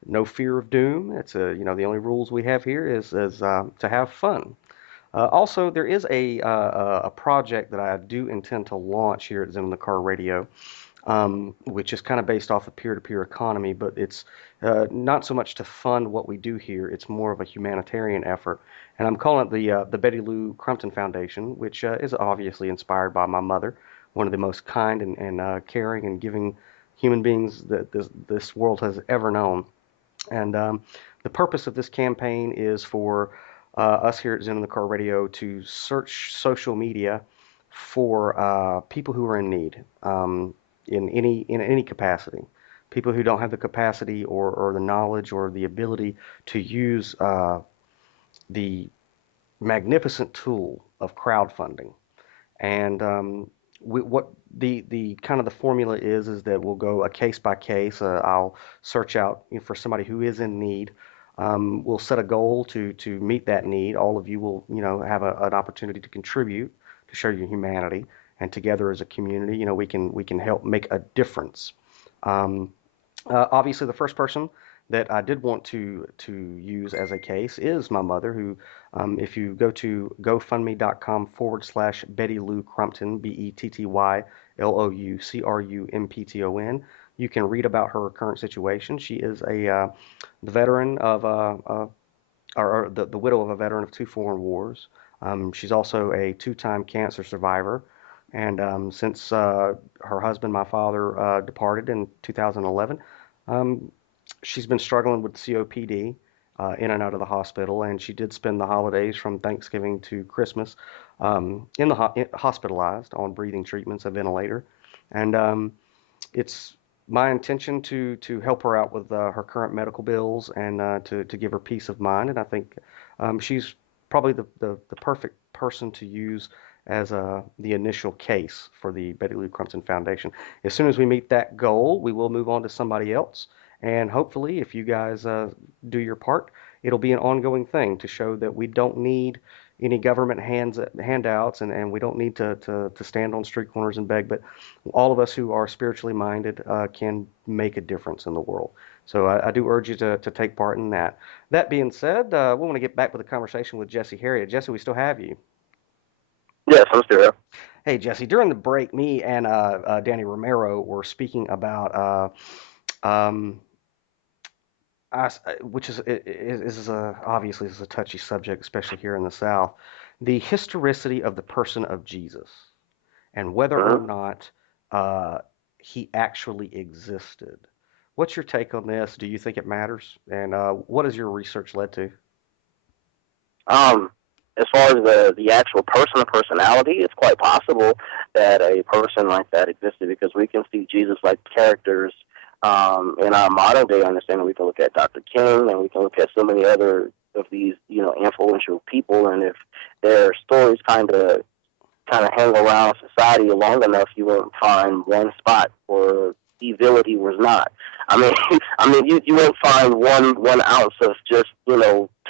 no fear of doom. It's the only rules we have here is to have fun. Also, there is a project that I do intend to launch here at Zen in the Car Radio, which is kind of based off the peer-to-peer economy, but it's not so much to fund what we do here. It's more of a humanitarian effort, and I'm calling it the Betty Lou Crumpton Foundation, which is obviously inspired by my mother, one of the most kind and caring and giving human beings that this world has ever known. And the purpose of this campaign is for us here at Zen in the Car Radio to search social media for people who are in need, in any capacity. People who don't have the capacity or the knowledge or the ability to use the magnificent tool of crowdfunding. And what the kind of the formula is that we'll go a case by case. I'll search out, for somebody who is in need. We'll set a goal to meet that need. All of you will, have an opportunity to contribute to show your humanity, and together as a community, we can help make a difference. Um, Obviously, the first person that I did want to use as a case is my mother, who, if you go to GoFundMe.com/Betty Lou Crumpton, BettyLouCrumpton, you can read about her current situation. She is the veteran of or the widow of a veteran of two foreign wars. She's also a two-time cancer survivor. And since her husband, my father, departed in 2011, um, she's been struggling with COPD, in and out of the hospital, and she did spend the holidays from Thanksgiving to Christmas hospitalized on breathing treatments, a ventilator. And it's my intention to help her out with her current medical bills and to give her peace of mind. And I think she's probably the perfect person to use as the initial case for the Betty Lou Crumpton Foundation. As soon as we meet that goal, we will move on to somebody else. And hopefully, if you guys do your part, it'll be an ongoing thing to show that we don't need any government handouts, and we don't need to stand on street corners and beg, but all of us who are spiritually minded can make a difference in the world. So I do urge you to take part in that. That being said, we want to get back with a conversation with Jesse Herriott. Jesse, we still have you. Yes, I'm still here. Hey, Jesse, during the break, me and Danny Romero were speaking about um, which obviously is a touchy subject, especially here in the South, the historicity of the person of Jesus and whether or Mm-hmm. not uh, he actually existed. What's your take on this? Do you think it matters? And what has your research led to? Um, as far as the actual person or personality, it's quite possible that a person like that existed because we can see Jesus like characters in our modern day understanding. We can look at Dr. King and we can look at so many other of these, influential people, and if their stories kind of hang around society long enough, you won't find one spot where civility was not. I mean, you won't find one ounce of just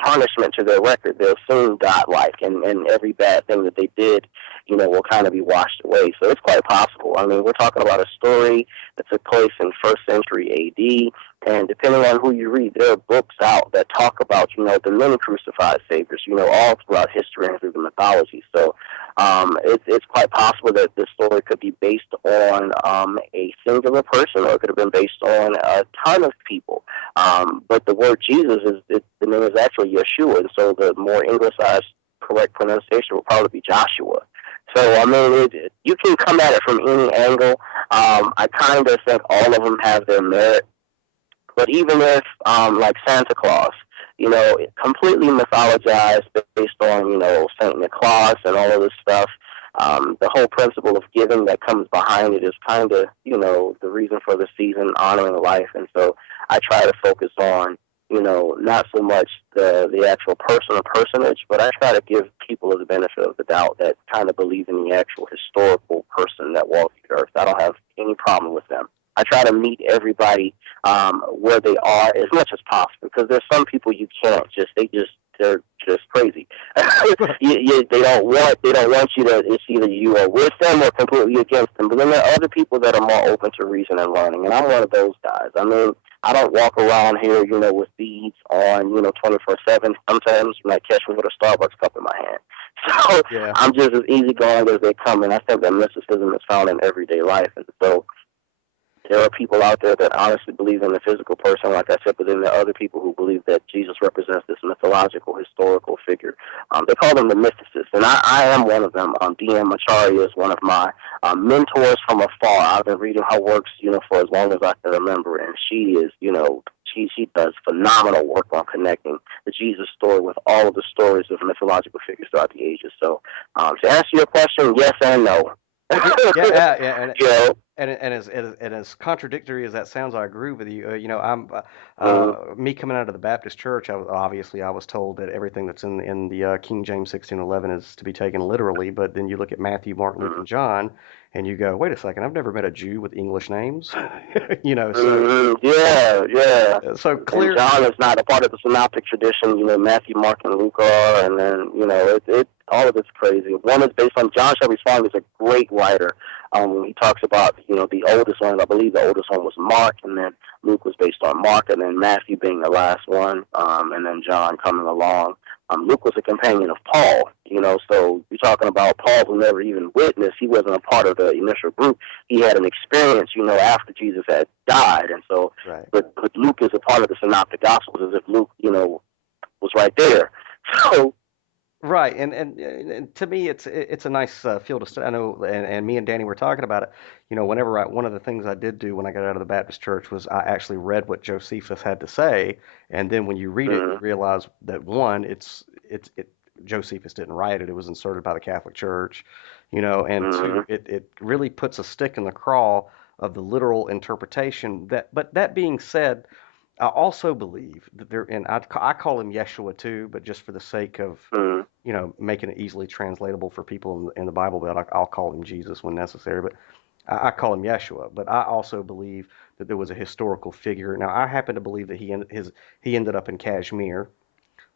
tarnishment to their record. They'll soon godlike, and every bad thing that they did, will kind of be washed away. So it's quite possible. I mean, we're talking about a story that took place in first century A.D. And depending on who you read, there are books out that talk about, the many crucified saviors, all throughout history and through the mythology. So it's quite possible that this story could be based on a singular person, or it could have been based on a ton of people. But the word Jesus the name is actually Yeshua, and so the more anglicized correct pronunciation will probably be Joshua. So I mean, you can come at it from any angle. I kind of think all of them have their merit. But even if, like Santa Claus, completely mythologized based on, Saint Nicholas and all of this stuff, the whole principle of giving that comes behind it is kind of, the reason for the season, honoring life. And so I try to focus on, not so much the actual person or personage, but I try to give people the benefit of the doubt that kind of believe in the actual historical person that walked the earth. I don't have any problem with them. I try to meet everybody where they are as much as possible, because there's some people you can't just they're just crazy. They don't want you to. It's either you are with them or completely against them. But then there are other people that are more open to reason and learning, and I'm one of those guys. I mean, I don't walk around here, with beads on, 24/7. Sometimes you might catch me with a Starbucks cup in my hand. So Yeah. I'm just as easygoing as they come, and I think that mysticism is found in everyday life. And so there are people out there that honestly believe in the physical person, like I said, but then there are other people who believe that Jesus represents this mythological, historical figure. They call them the mythicists, and I am one of them. D.M. Acharya is one of my mentors from afar. I've been reading her works, for as long as I can remember, and she is, she does phenomenal work on connecting the Jesus story with all of the stories of mythological figures throughout the ages. So, to answer your question, yes and no. Yeah. You know, And as contradictory as that sounds, I agree with you. I'm mm, me coming out of the Baptist church. I was told that everything that's in the King James 16:11 is to be taken literally. But then you look at Matthew, Mark, Luke, mm, and John, and you go, wait a second, I've never met a Jew with English names. So yeah, yeah. And clear. John is not a part of the synoptic tradition. Matthew, Mark, and Luke are, and then it all of it's crazy. One is based on John Shelby Strong is a great writer. He talks about the oldest one. I believe the oldest one was Mark, and then Luke was based on Mark, and then Matthew being the last one, and then John coming along. Luke was a companion of Paul, so you're talking about Paul who never even witnessed. He wasn't a part of the initial group. He had an experience, after Jesus had died. And so, Right. but Luke is a part of the synoptic gospels, as if Luke, was right there. So, Right, and to me, it's a nice field of study. I know, and me and Danny were talking about it. One of the things I did do when I got out of the Baptist church was I actually read what Josephus had to say, and then when you read it, you mm, realize that one, it Josephus didn't write it; it was inserted by the Catholic Church, and two, mm, it really puts a stick in the craw of the literal interpretation. But that being said, I also believe that and I call him Yeshua too, but just for the sake of mm, making it easily translatable for people in the Bible Belt, I'll call him Jesus when necessary, but I call him Yeshua. But I also believe that there was a historical figure. Now, I happen to believe that he ended up in Kashmir,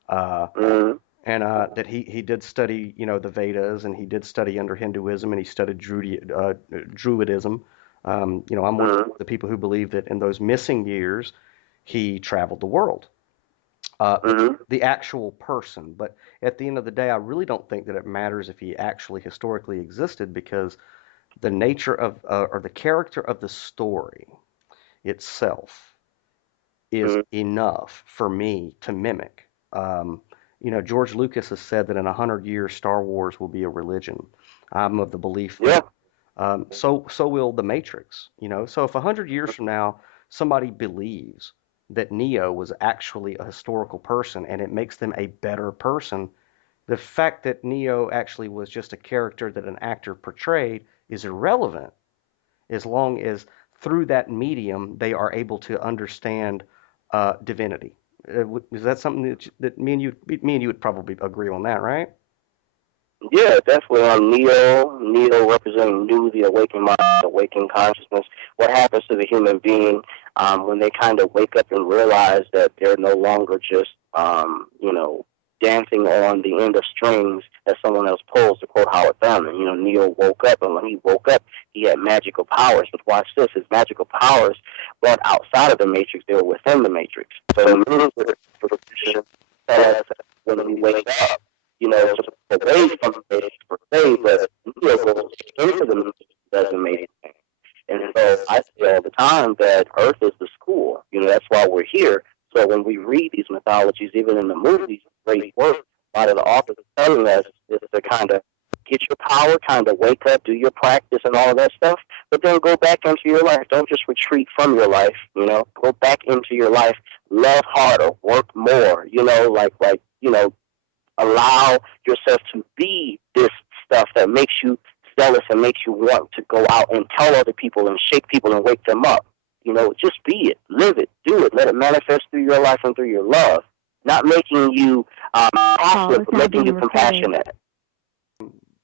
uh, mm, and that he did study, the Vedas, and he did study under Hinduism, and he studied Druidism. I'm one of mm, the people who believe that in those missing years, he traveled the world, the mm, the actual person. But at the end of the day, I really don't think that it matters if he actually historically existed, because the nature of or the character of the story itself is mm, enough for me to mimic. George Lucas has said that in 100 years, Star Wars will be a religion. I'm of the belief that yeah, so will the Matrix. So if 100 years from now somebody believes that Neo was actually a historical person and it makes them a better person, the fact that Neo actually was just a character that an actor portrayed is irrelevant, as long as through that medium they are able to understand divinity. Is that something that me and you would probably agree on that, right? yeah, definitely on Neo representing new, the awakened mind, awakened consciousness. What happens to the human being when they kind of wake up and realize that they're no longer just, dancing on the end of strings that someone else pulls, to quote Howard Thurman. Neo woke up, and when he woke up, he had magical powers. But watch this, his magical powers weren't outside of the Matrix, they were within the Matrix. So the meaning for tell us when we wake up, to away from the Matrix per se, but Neo goes into the Matrix, does amazing things. And so I say all the time that Earth is the school. That's why we're here. So when we read these mythologies, even in the movies, great work, a lot of the authors are telling us is to kind of get your power, kind of wake up, do your practice and all of that stuff, but then go back into your life. Don't just retreat from your life, go back into your life, love harder, work more, allow yourself to be this stuff that makes you zealous and makes you want to go out and tell other people and shake people and wake them up. Just be it, live it, do it, let it manifest through your life and through your love. Not making you passive, but making you compassionate.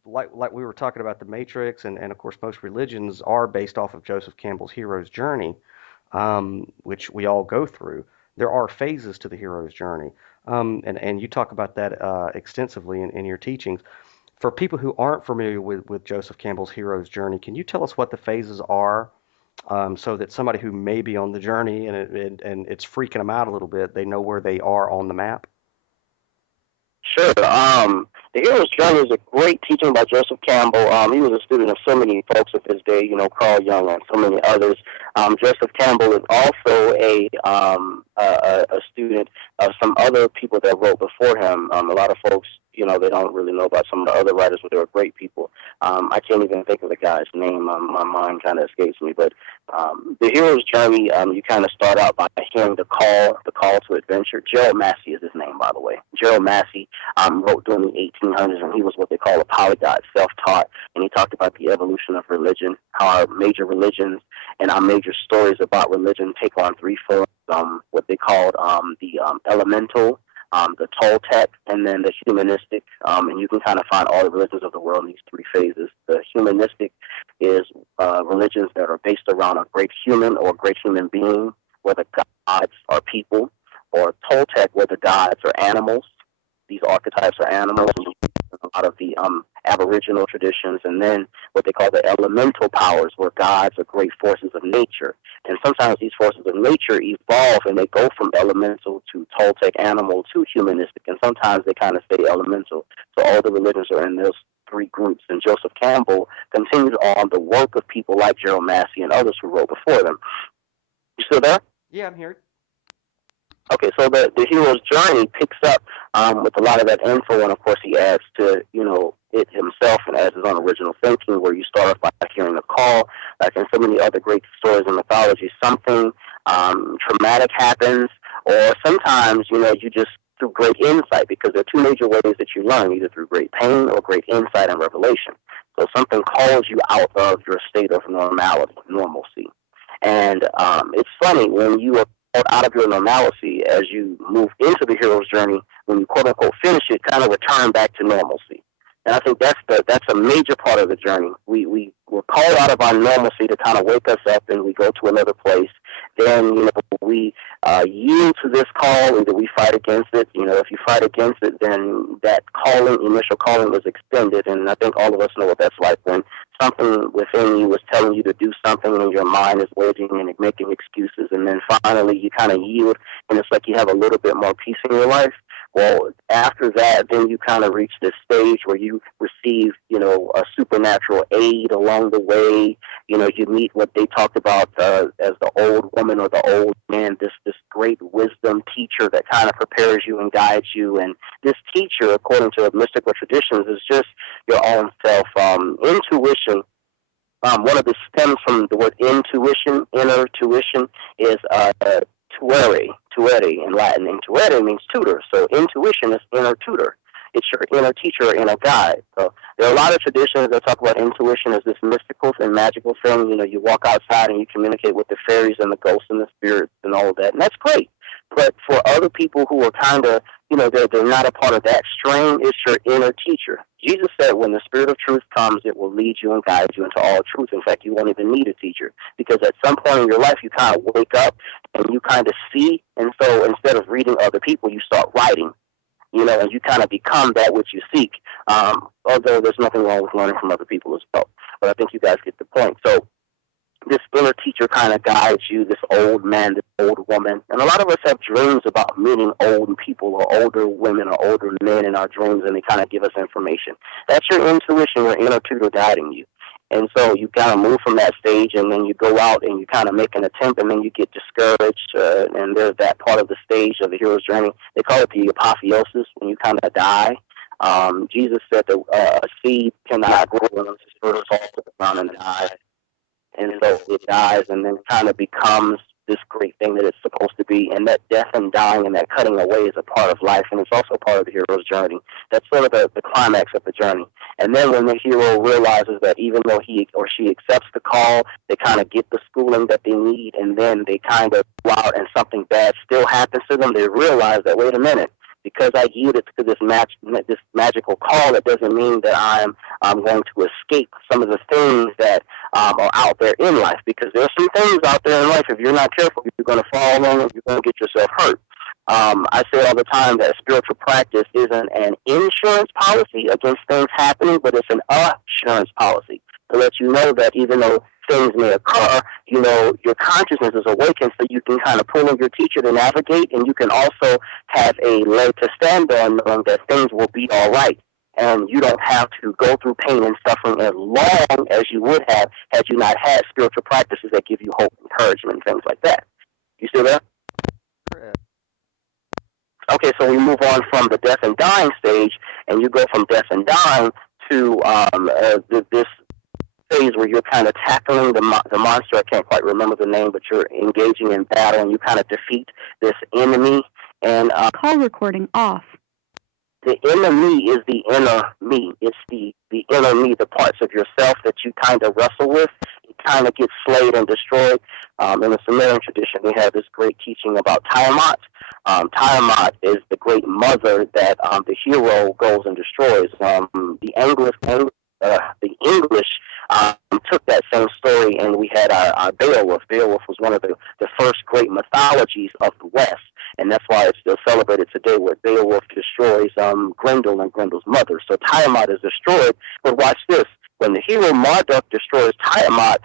like we were talking about the Matrix, and of course most religions are based off of Joseph Campbell's hero's journey, which we all go through. There are phases to the hero's journey, and you talk about that extensively in your teachings. For people who aren't familiar with Joseph Campbell's hero's journey, can you tell us what the phases are, so that somebody who may be on the journey and it's freaking them out a little bit, they know where they are on the map? Sure. The Hero's Journey is a great teaching by Joseph Campbell. He was a student of so many folks of his day, Carl Jung and so many others. Joseph Campbell is also a student of some other people that wrote before him. A lot of folks, they don't really know about some of the other writers, but they were great people. I can't even think of the guy's name. My mind kind of escapes me. But the Hero's Journey, you kind of start out by hearing the call to adventure. Gerald Massey is his name, by the way. Gerald Massey wrote during the 1800s, and he was what they call a polyglot, self-taught, and he talked about the evolution of religion, how our major religions and our major stories about religion take on three forms, what they called the elemental, the Toltec, and then the humanistic, and you can kind of find all the religions of the world in these three phases. The humanistic is religions that are based around a great human or a great human being, whether gods are people, or Toltec, where the gods are animals. These archetypes are animals, a lot of the Aboriginal traditions, and then what they call the elemental powers, where gods are great forces of nature. And sometimes these forces of nature evolve and they go from elemental to Toltec animal to humanistic, and sometimes they kind of stay elemental. So all the religions are in those three groups. And Joseph Campbell continued on the work of people like Gerald Massey and others who wrote before them. You still there? Yeah, I'm here. Okay, so the hero's journey picks up with a lot of that info, and of course he adds to it himself and adds his own original thinking. Where you start off by hearing a call, like in so many other great stories in mythology, something traumatic happens, or sometimes you just through great insight, because there are two major ways that you learn, either through great pain or great insight and revelation. So something calls you out of your state of normalcy. And it's funny when you are out of your normalcy as you move into the hero's journey, when you quote unquote finish it, kind of return back to normalcy. And I think that's a major part of the journey. We're called out of our normalcy to kind of wake us up, and we go to another place. Then we yield to this call, either we fight against it. If you fight against it, then that initial calling was extended. And I think all of us know what that's like, when something within you is telling you to do something and your mind is waiting and making excuses, and then finally you kind of yield, and it's like you have a little bit more peace in your life. Well, after that, then you kind of reach this stage where you receive, a supernatural aid along the way. You meet what they talked about as the old woman or the old man, this great wisdom teacher that kind of prepares you and guides you. And this teacher, according to mystical traditions, is just your own self. Intuition, one of the stems from the word intuition, inner tuition, is tuere in Latin, and tuere means tutor. So intuition is inner tutor. It's your inner teacher or inner guide. So there are a lot of traditions that talk about intuition as this mystical and magical thing. You walk outside and you communicate with the fairies and the ghosts and the spirits and all of that, and that's great. But for other people who are kind of, they're not a part of that strain, it's your inner teacher. Jesus said when the Spirit of truth comes, it will lead you and guide you into all truth. In fact, you won't even need a teacher, because at some point in your life, you kind of wake up and you kind of see. And so instead of reading other people, you start writing, and you kind of become that which you seek. Although there's nothing wrong with learning from other people as well. But I think you guys get the point. So this inner teacher kind of guides you, this old man, this old woman. And a lot of us have dreams about meeting old people or older women or older men in our dreams, and they kind of give us information. That's your intuition, your inner tutor guiding you. And so you kind of move from that stage, and then you go out and you kind of make an attempt, and then you get discouraged. And there's that part of the stage of the hero's journey. They call it the apotheosis, when you kind of die. Jesus said that a seed cannot grow unless it's first falls to the ground and dies. And so it dies and then kind of becomes this great thing that it's supposed to be. And that death and dying and that cutting away is a part of life, and it's also part of the hero's journey. That's sort of the climax of the journey. And then when the hero realizes that even though he or she accepts the call, they kind of get the schooling that they need, and then they kind of go out and something bad still happens to them, they realize that, wait a minute, Because I yielded to this magical call, that doesn't mean that I'm going to escape some of the things that are out there in life. Because there are some things out there in life, if you're not careful, you're going to fall on and you're going to get yourself hurt. I say all the time that spiritual practice isn't an insurance policy against things happening, but it's an assurance policy to let you know that even though things may occur, your consciousness is awakened, so you can kind of pull in your teacher to navigate, and you can also have a leg to stand on, knowing that things will be all right. And you don't have to go through pain and suffering as long as you would have had you not had spiritual practices that give you hope, encouragement, and things like that. You still there? Okay, so we move on from the death and dying stage, and you go from death and dying to this phase where you're kind of tackling the monster. I can't quite remember the name, but you're engaging in battle, and you kind of defeat this enemy. And call recording off. The enemy is the inner me. It's the inner me, the parts of yourself that you kind of wrestle with. It kind of gets slayed and destroyed. In the Sumerian tradition, we have this great teaching about Tiamat. Tiamat is the great mother that the hero goes and destroys. The English took that same story, and we had our Beowulf. Beowulf was one of the first great mythologies of the West, and that's why it's still celebrated today, where Beowulf destroys Grendel and Grendel's mother. So Tiamat is destroyed, but watch this. When the hero Marduk destroys Tiamat,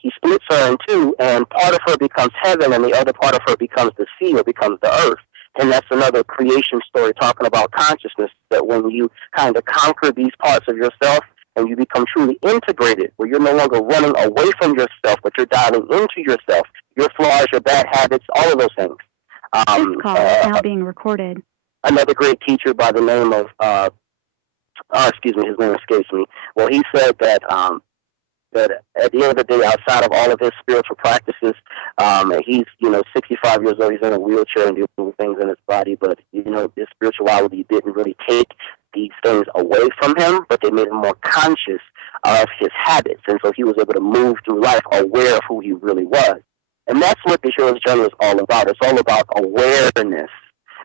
he splits her in two, and part of her becomes heaven, and the other part of her becomes the sea, or becomes the earth. And that's another creation story talking about consciousness, that when you kind of conquer these parts of yourself, and you become truly integrated, where you're no longer running away from yourself, but you're diving into yourself, your flaws, your bad habits, all of those things. This call is now being recorded. Another great teacher by the name of, his name escapes me. Well, he said that that at the end of the day, outside of all of his spiritual practices, he's 65 years old. He's in a wheelchair and doing things in his body, but his spirituality didn't really take these things away from him, but they made him more conscious of his habits, and so he was able to move through life aware of who he really was. And that's what the hero's journey is all about. It's all about awareness,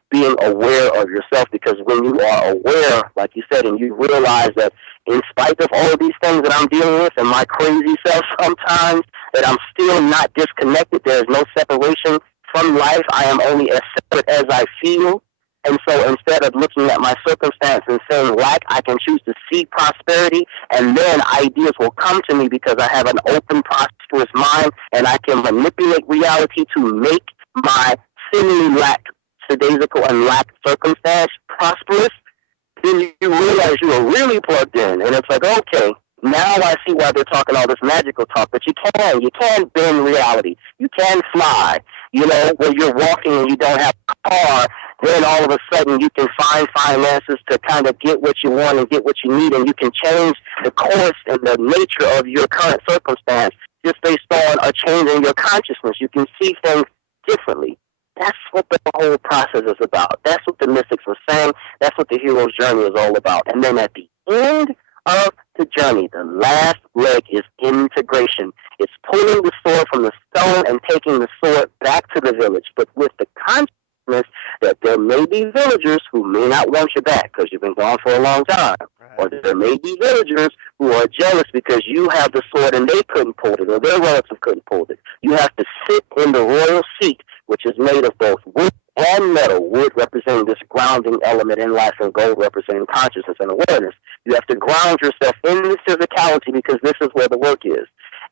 being aware of yourself, because when you are aware, like you said, and you realize that in spite of all of these things that I'm dealing with and my crazy self sometimes, that I'm still not disconnected. There's no separation from life. I am only as separate as I feel. And so instead of looking at my circumstance and saying lack, I can choose to see prosperity, and then ideas will come to me because I have an open, prosperous mind, and I can manipulate reality to make my seemingly lackadaisical and lack circumstance prosperous. Then you realize you are really plugged in, and it's like, okay, now I see why they're talking all this magical talk, but you can bend reality. You can fly, when you're walking and you don't have a car, then all of a sudden you can find finances to kind of get what you want and get what you need, and you can change the course and the nature of your current circumstance just based on a change in your consciousness. You can see things differently. That's what the whole process is about. That's what the mystics were saying. That's what the hero's journey is all about. And then at the end of the journey, the last leg is integration. It's pulling the sword from the stone and taking the sword back to the village, but with the consciousness that there may be villagers who may not want you back because you've been gone for a long time. Or there may be villagers who are jealous because you have the sword and they couldn't pull it, or their relative couldn't pull it. You have to sit in the royal seat, which is made of both wood and metal, wood representing this grounding element in life and gold representing consciousness and awareness. You have to ground yourself in the physicality because this is where the work is.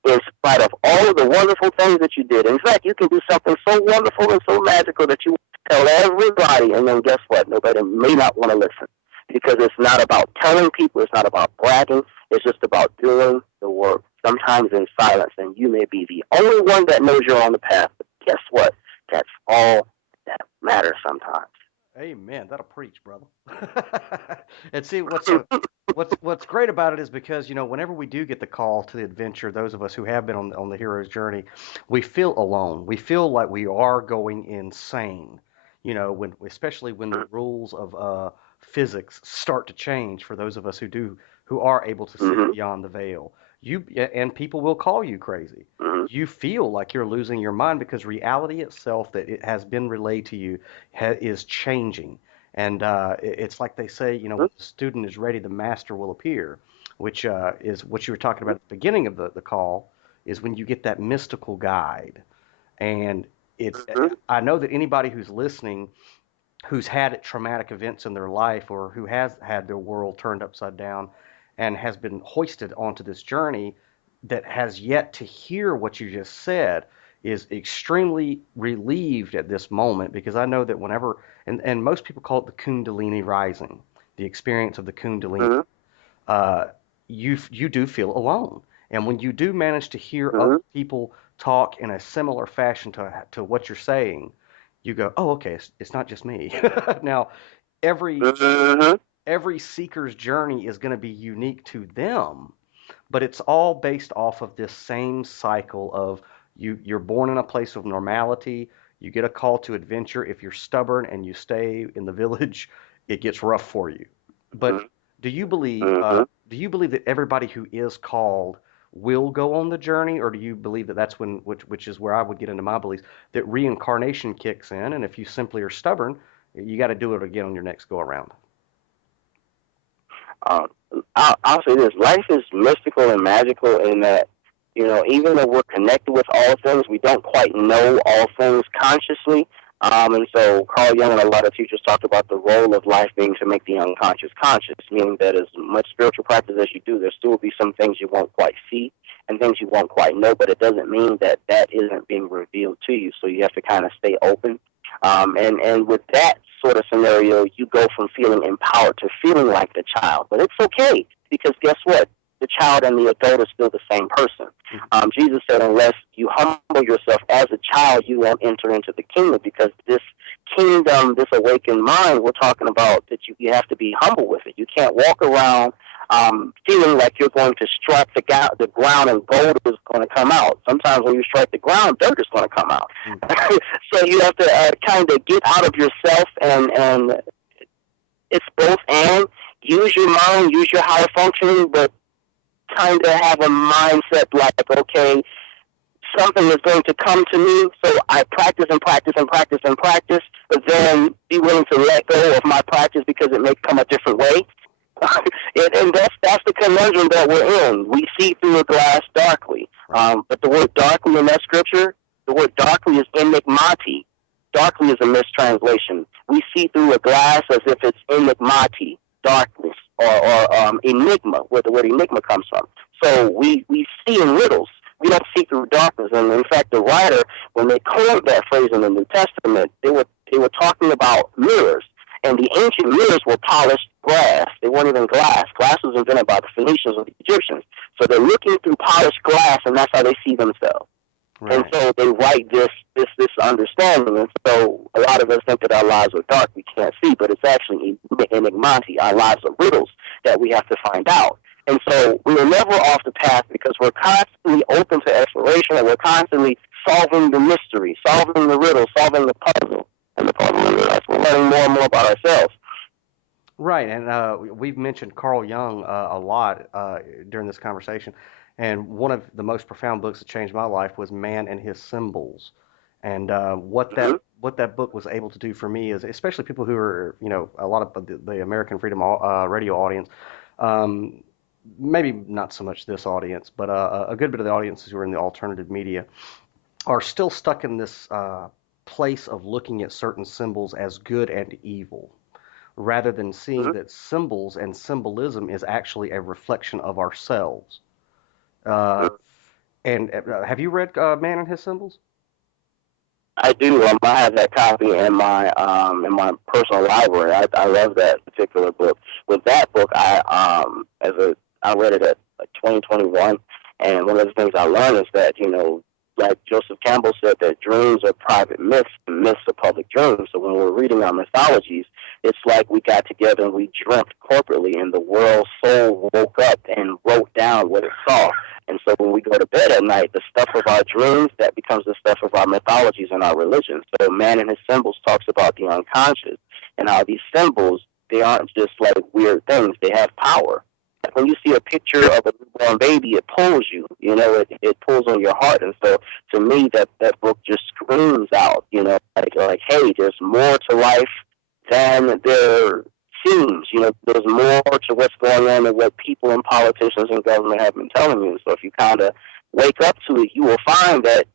In spite of all of the wonderful things that you did. In fact, you can do something so wonderful and so magical that you tell everybody, and then guess what? Nobody may not want to listen. Because it's not about telling people, it's not about bragging, it's just about doing the work, sometimes in silence. And you may be the only one that knows you're on the path, but guess what? That's all that matters sometimes. Amen. That'll preach, brother. And see, what's great about it is because whenever we do get the call to the adventure, those of us who have been on the hero's journey, we feel alone. We feel like we are going insane. Especially when the rules of physics start to change for those of us who are able to see beyond the veil. And people will call you crazy. You feel like you're losing your mind because reality itself that it has been relayed to you is changing. And it's like they say, you know, when the student is ready, the master will appear, which is what you were talking about at the beginning of the call, is when you get that mystical guide. And it's, Mm-hmm. I know that anybody who's listening who's had traumatic events in their life or who has had their world turned upside down and has been hoisted onto this journey that has yet to hear what you just said is extremely relieved at this moment, because I know that whenever, and most people call it the Kundalini rising, the experience of the Kundalini, Mm-hmm. uh, you do feel alone. And when you do manage to hear other Mm-hmm. people talk in a similar fashion to what you're saying, you go, oh, okay, it's not just me. Now, every Mm-hmm. every seeker's journey is going to be unique to them, but it's all based off of this same cycle of you're born in a place of normality, you get a call to adventure. If you're stubborn and you stay in the village, it gets rough for you. But do you believe Mm-hmm. that everybody who is called will go on the journey, or do you believe that that's when, which is where I would get into my beliefs, that reincarnation kicks in, and if you simply are stubborn, you got to do it again on your next go around? Um, I'll say this: life is mystical and magical in that, even though we're connected with all things, we don't quite know all things consciously. And so Carl Jung and a lot of teachers talked about the role of life being to make the unconscious conscious, meaning that as much spiritual practice as you do, there still will be some things you won't quite see and things you won't quite know, but it doesn't mean that that isn't being revealed to you. So you have to kind of stay open. And with that sort of scenario, you go from feeling empowered to feeling like the child. But it's okay, because guess what? The child and the adult are still the same person. Jesus said, unless you humble yourself as a child, you won't enter into the kingdom, because this kingdom, this awakened mind, we're talking about that you have to be humble with it. You can't walk around feeling like you're going to strike the ground and gold is going to come out. Sometimes when you strike the ground, dirt is going to come out. So you have to kind of get out of yourself, and it's both and. Use your mind, use your higher functioning, but kind of have a mindset like, okay, something is going to come to me, so I practice and practice and practice and practice, but then be willing to let go of my practice because it may come a different way. And that's the conundrum that we're in. We see through a glass darkly. But the word darkly in that scripture, the word darkly is enigmati. Darkly is a mistranslation. We see through a glass as if it's enigmati, darkness, or enigma, where the word enigma comes from. So we see in riddles. We don't see through darkness. And in fact, the writer, when they coined that phrase in the New Testament, they were talking about mirrors. And the ancient mirrors were polished glass. They weren't even glass. Glass was invented by the Phoenicians or the Egyptians. So they're looking through polished glass, and that's how they see themselves. Right. And so they write this understanding. And so a lot of us think that our lives are dark, we can't see, but it's actually enigmati. Our lives are riddles that we have to find out. And so we are never off the path, because we're constantly open to exploration, and we're constantly solving the mystery, solving the riddle, solving the puzzle. And the puzzle is us. We're learning more and more about ourselves. Right, and we've mentioned Carl Jung a lot during this conversation, and one of the most profound books that changed my life was Man and His Symbols. And what that book was able to do for me is, especially people who are, a lot of the American Freedom Radio audience, um, maybe not so much this audience, but a good bit of the audiences who are in the alternative media are still stuck in this place of looking at certain symbols as good and evil, rather than seeing that symbols and symbolism is actually a reflection of ourselves. Uh, and have you read Man and His Symbols? I do. I have that copy in my personal library. I love that particular book. With that book, I read it at like 2021, and one of the things I learned is that, like Joseph Campbell said, that dreams are private myths, and myths are public dreams. So when we're reading our mythologies, it's like we got together and we dreamt corporately, and the world soul woke up and wrote down what it saw. And so when we go to bed at night, the stuff of our dreams, that becomes the stuff of our mythologies and our religions. So Man and His Symbols talks about the unconscious, and how these symbols, they aren't just like weird things. They have power. Like when you see a picture of a newborn baby, it pulls you. It pulls on your heart. And so to me, that book just screams out, like, hey, there's more to life than there seems. There's more to what's going on than what people and politicians and government have been telling you. So if you kind of wake up to it, you will find that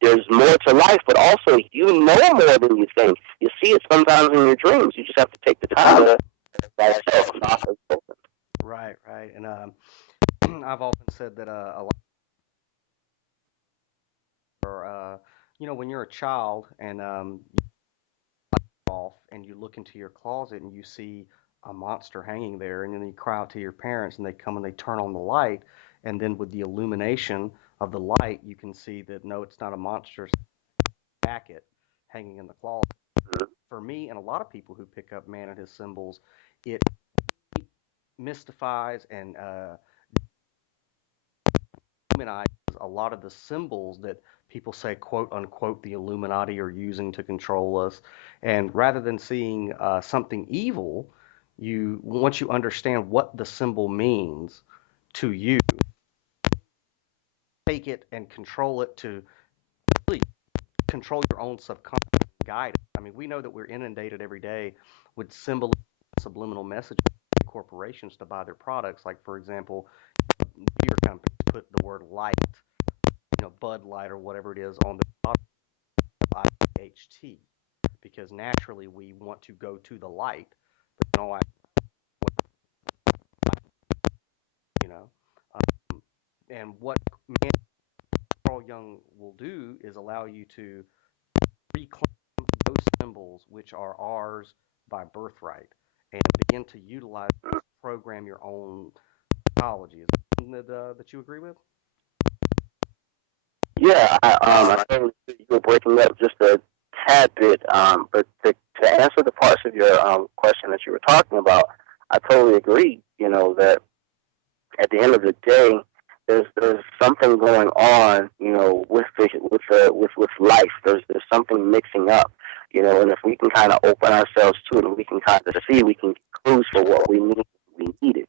there's more to life, but also you know more than you think. You see it sometimes in your dreams. You just have to take the time to yourself. Right, right. And I've often said that a lot are, when you're a child and off and you look into your closet and you see a monster hanging there, and then you cry out to your parents and they come and they turn on the light, and then with the illumination of the light you can see that no, it's not a monster, it's a jacket hanging in the closet. For me and a lot of people who pick up man and his symbols, it mystifies and humanizes a lot of the symbols that people say, quote unquote, the Illuminati are using to control us. And rather than seeing something evil, once you understand what the symbol means to you, take it and control it to really control your own subconscious guidance. I mean, we know that we're inundated every day with symbolism, subliminal messages, corporations to buy their products. Like, for example, beer companies put the word light, Bud Light or whatever it is, on the bottle of IHT, because naturally we want to go to the light, but you know, and what Carl Jung will do is allow you to reclaim those symbols which are ours by birthright and begin to utilize, program your own psychology. Is that something that you agree with? Yeah, I think you were breaking up just a tad bit, but to answer the parts of your question that you were talking about, I totally agree. That at the end of the day, there's something going on, with life. There's something mixing up, and if we can kind of open ourselves to it, and we can kind of see, we can get clues for what we need it.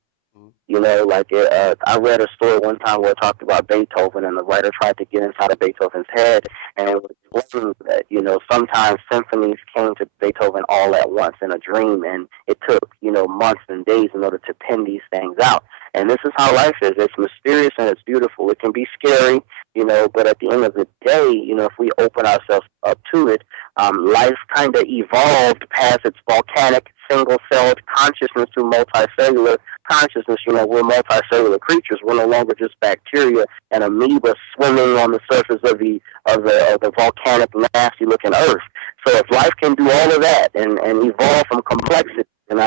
I read a story one time where it talked about Beethoven, and the writer tried to get inside of Beethoven's head, and it was explained that, sometimes symphonies came to Beethoven all at once in a dream, and it took, months and days in order to pen these things out. And this is how life is. It's mysterious and it's beautiful. It can be scary, but at the end of the day, if we open ourselves up to it, life kind of evolved past its volcanic, single-celled consciousness to multicellular consciousness. We're multicellular creatures. We're no longer just bacteria and amoeba swimming on the surface of the volcanic, nasty-looking Earth. So if life can do all of that and evolve from complexity, and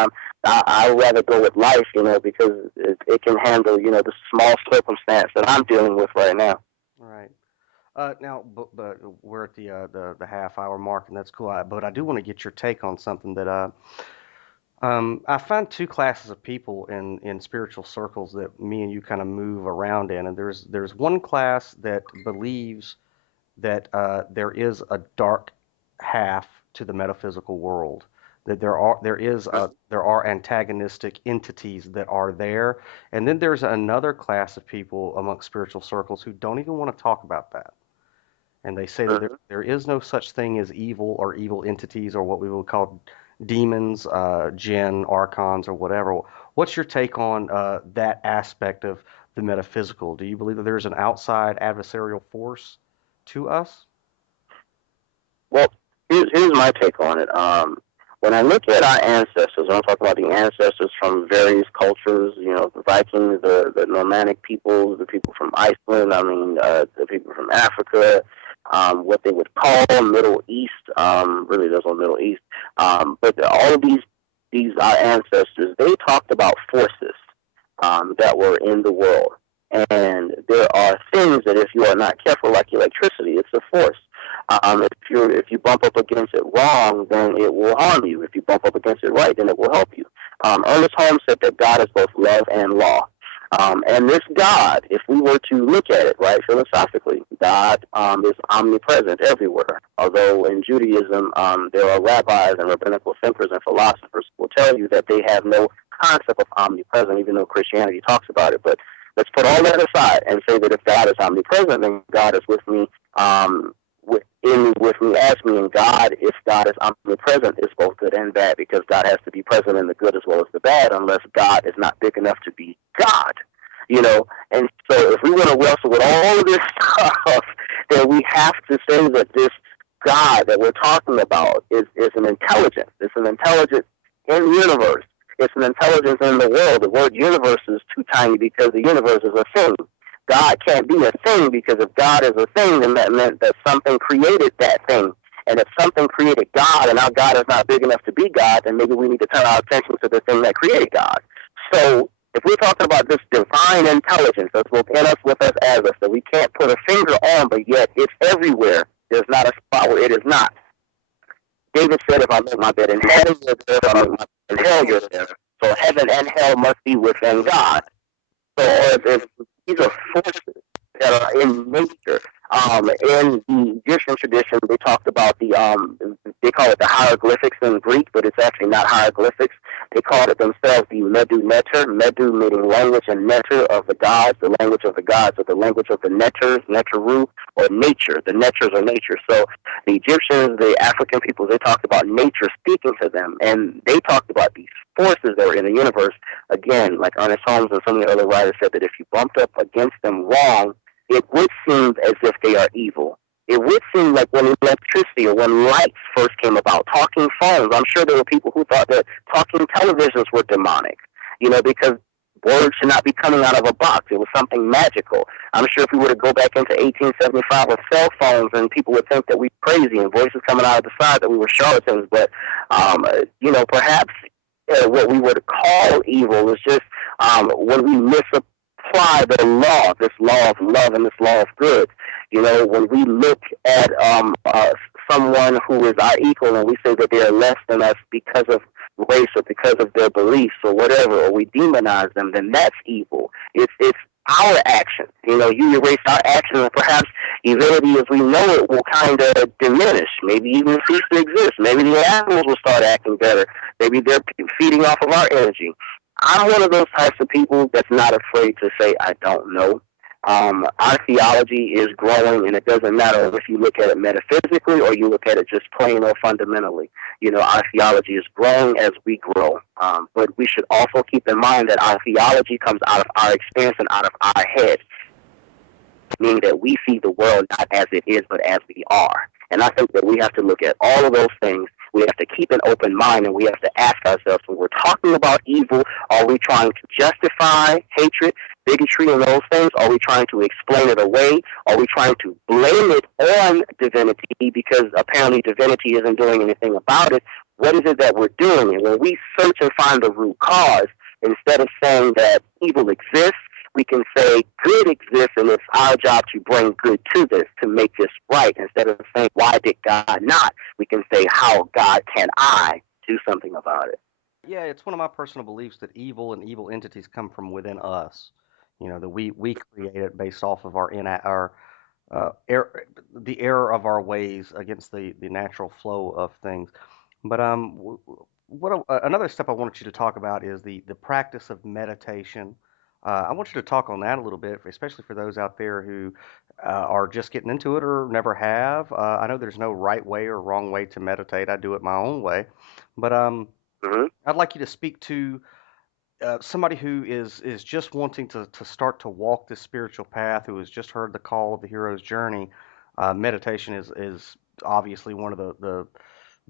I'd rather go with life, because it can handle, the small circumstance that I'm dealing with right now. Right. Now, but we're at the half hour mark, and that's cool. But I do want to get your take on something that I find two classes of people in spiritual circles that me and you kind of move around in, and there's one class that believes that there is a dark half to the metaphysical world, that there are antagonistic entities that are there, and then there's another class of people amongst spiritual circles who don't even want to talk about that. And they say that there is no such thing as evil or evil entities or what we would call demons, jinn, archons, or whatever. What's your take on that aspect of the metaphysical? Do you believe that there's an outside adversarial force to us? Well, here's my take on it. When I look at our ancestors, when I talk about the ancestors from various cultures, the Vikings, the nomadic peoples, the people from Iceland, the people from Africa, what they would call Middle East. Really, there's no Middle East. But all of these our ancestors, they talked about forces that were in the world. And there are things that if you are not careful, like electricity, it's a force. If you bump up against it wrong, then it will harm you. If you bump up against it right, then it will help you. Ernest Holmes said that God is both love and law. And this God, if we were to look at it, right, philosophically, God is omnipresent everywhere. Although in Judaism, there are rabbis and rabbinical thinkers and philosophers who will tell you that they have no concept of omnipresent, even though Christianity talks about it. But let's put all that aside and say that if God is omnipresent, then God is with me in me, with me, as me, and God, if God is omnipresent, is both good and bad, because God has to be present in the good as well as the bad, unless God is not big enough to be God. And so if we want to wrestle with all of this stuff, then we have to say that this God that we're talking about is an intelligence. It's an intelligence in the universe. It's an intelligence in the world. The word universe is too tiny because the universe is a thing. God can't be a thing, because if God is a thing, then that meant that something created that thing. And if something created God, and our God is not big enough to be God, then maybe we need to turn our attention to the thing that created God. So if we're talking about this divine intelligence that's within us, with us, as us, that we can't put a finger on, but yet it's everywhere, there's not a spot where it is not. David said, if I make my bed in heaven, you're there. If I make my bed in hell, you're there. So heaven and hell must be within God. So if these are forces that are in nature. In the Egyptian tradition, they talked about they call it the hieroglyphics in Greek, but it's actually not hieroglyphics. They called it themselves the Medu Neter, Medu meaning language, and Neter of the gods, the language of the gods, or the language of the Neters, Neteru, or nature. The Neters are nature. So the Egyptians, the African peoples, they talked about nature speaking to them, and they talked about these forces that were in the universe. Again, like Ernest Holmes and some of the other writers said, that if you bumped up against them wrong, it would seem as if they are evil. It would seem like when electricity or when lights first came about, talking phones, I'm sure there were people who thought that talking televisions were demonic, because words should not be coming out of a box. It was something magical. I'm sure if we were to go back into 1875 with cell phones, and people would think that we were crazy and voices coming out of the side, that we were charlatans. But, perhaps what we would call evil is just when we misapply the law, this law of love and this law of good. When we look at someone who is our equal and we say that they are less than us because of race or because of their beliefs or whatever, or we demonize them, then that's evil. It's our action. You erase our action, and perhaps humanity as we know it will kind of diminish, maybe even cease to exist. Maybe the animals will start acting better. Maybe they're feeding off of our energy. I'm one of those types of people that's not afraid to say, I don't know. Our theology is growing, and it doesn't matter if you look at it metaphysically or you look at it just plain or fundamentally. Our theology is growing as we grow. But we should also keep in mind that our theology comes out of our experience and out of our head, meaning that we see the world not as it is, but as we are. And I think that we have to look at all of those things. We have to keep an open mind, and we have to ask ourselves, when we're talking about evil, are we trying to justify hatred, bigotry, and those things? Are we trying to explain it away? Are we trying to blame it on divinity because apparently divinity isn't doing anything about it? What is it that we're doing? And when we search and find the root cause, instead of saying that evil exists, we can say good exists, and it's our job to bring good to this, to make this right. Instead of saying, why did God not? We can say, how, God, can I do something about it? Yeah, it's one of my personal beliefs that evil and evil entities come from within us. That we create it based off of the error of our ways against the natural flow of things. But another step I wanted you to talk about is the practice of meditation. I want you to talk on that a little bit, especially for those out there who are just getting into it or never have. I know there's no right way or wrong way to meditate. I do it my own way, but Mm-hmm. I'd like you to speak to somebody who is just wanting to start to walk this spiritual path, who has just heard the call of the hero's journey. Meditation is obviously one of the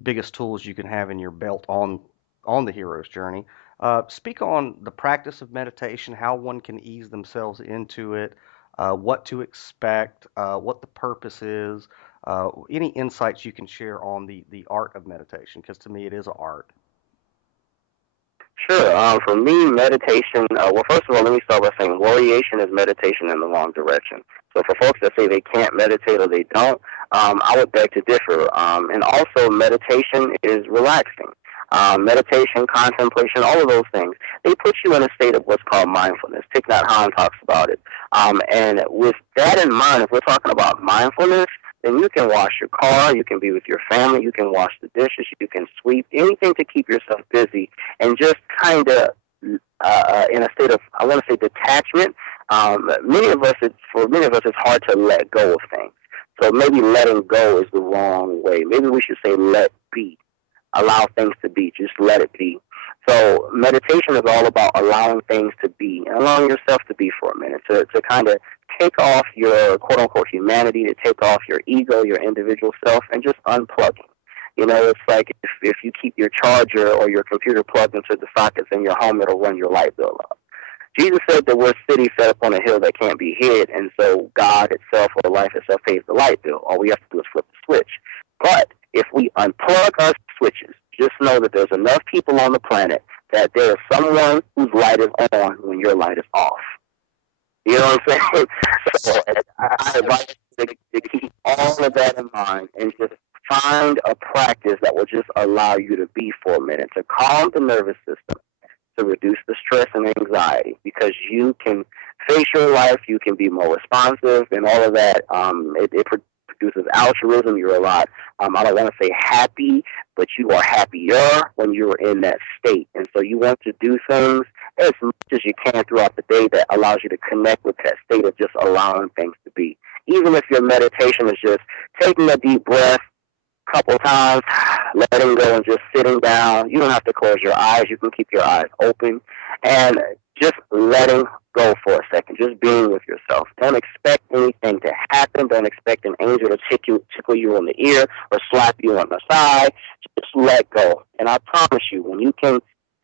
biggest tools you can have in your belt on the hero's journey. Speak on the practice of meditation, how one can ease themselves into it, what to expect, what the purpose is, any insights you can share on the art of meditation, because to me it is an art. Sure. For me, meditation, well, first of all, let me start by saying warriation is meditation in the wrong direction. So for folks that say they can't meditate or they don't, I would beg to differ. And also, meditation is relaxing. Meditation, contemplation, all of those things, they put you in a state of what's called mindfulness. Thich Nhat Hanh talks about it. And with that in mind, if we're talking about mindfulness, then you can wash your car, you can be with your family, you can wash the dishes, you can sweep, anything to keep yourself busy and just kind of in a state of, I want to say, detachment. For many of us, it's hard to let go of things. So maybe letting go is the wrong way. Maybe we should say let be. Allow things to be. Just let it be. So meditation is all about allowing things to be and allowing yourself to be for a minute, to kind of take off your quote unquote humanity, to take off your ego, your individual self, and just unplugging. It's like if you keep your charger or your computer plugged into the sockets in your home, it'll run your light bill up. Jesus said that we're a city set up on a hill that can't be hid, and so God itself or life itself pays the light bill. All we have to do is flip the switch. But if we unplug our switches, just know that there's enough people on the planet that there is someone whose light is on when your light is off. You know what I'm saying? So I advise you to keep all of that in mind and just find a practice that will just allow you to be for a minute, to calm the nervous system, to reduce the stress and anxiety, because you can face your life, you can be more responsive, and all of that. It produces altruism. You're a lot, I don't want to say happy, but you are happier when you're in that state. And so you want to do things as much as you can throughout the day that allows you to connect with that state of just allowing things to be. Even if your meditation is just taking a deep breath, couple times, letting go and just sitting down. You don't have to close your eyes. You can keep your eyes open and just letting go for a second, just being with yourself. Don't expect anything to happen. Don't expect an angel to tickle you on the ear or slap you on the side. Just let go. And I promise you, when you can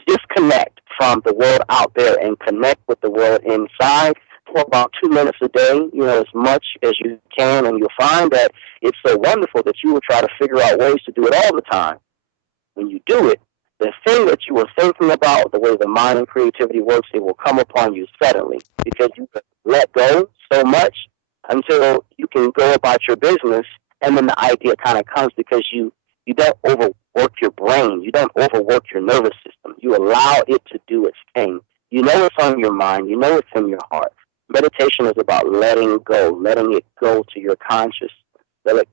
disconnect from the world out there and connect with the world inside, for about 2 minutes a day, as much as you can, and you'll find that it's so wonderful that you will try to figure out ways to do it all the time. When you do it, the thing that you were thinking about, the way the mind and creativity works, it will come upon you suddenly because you let go so much until you can go about your business, and then the idea kind of comes because you don't overwork your brain. You don't overwork your nervous system. You allow it to do its thing. You know it's on your mind. You know it's in your heart. Meditation is about letting go, letting it go to your conscious, letting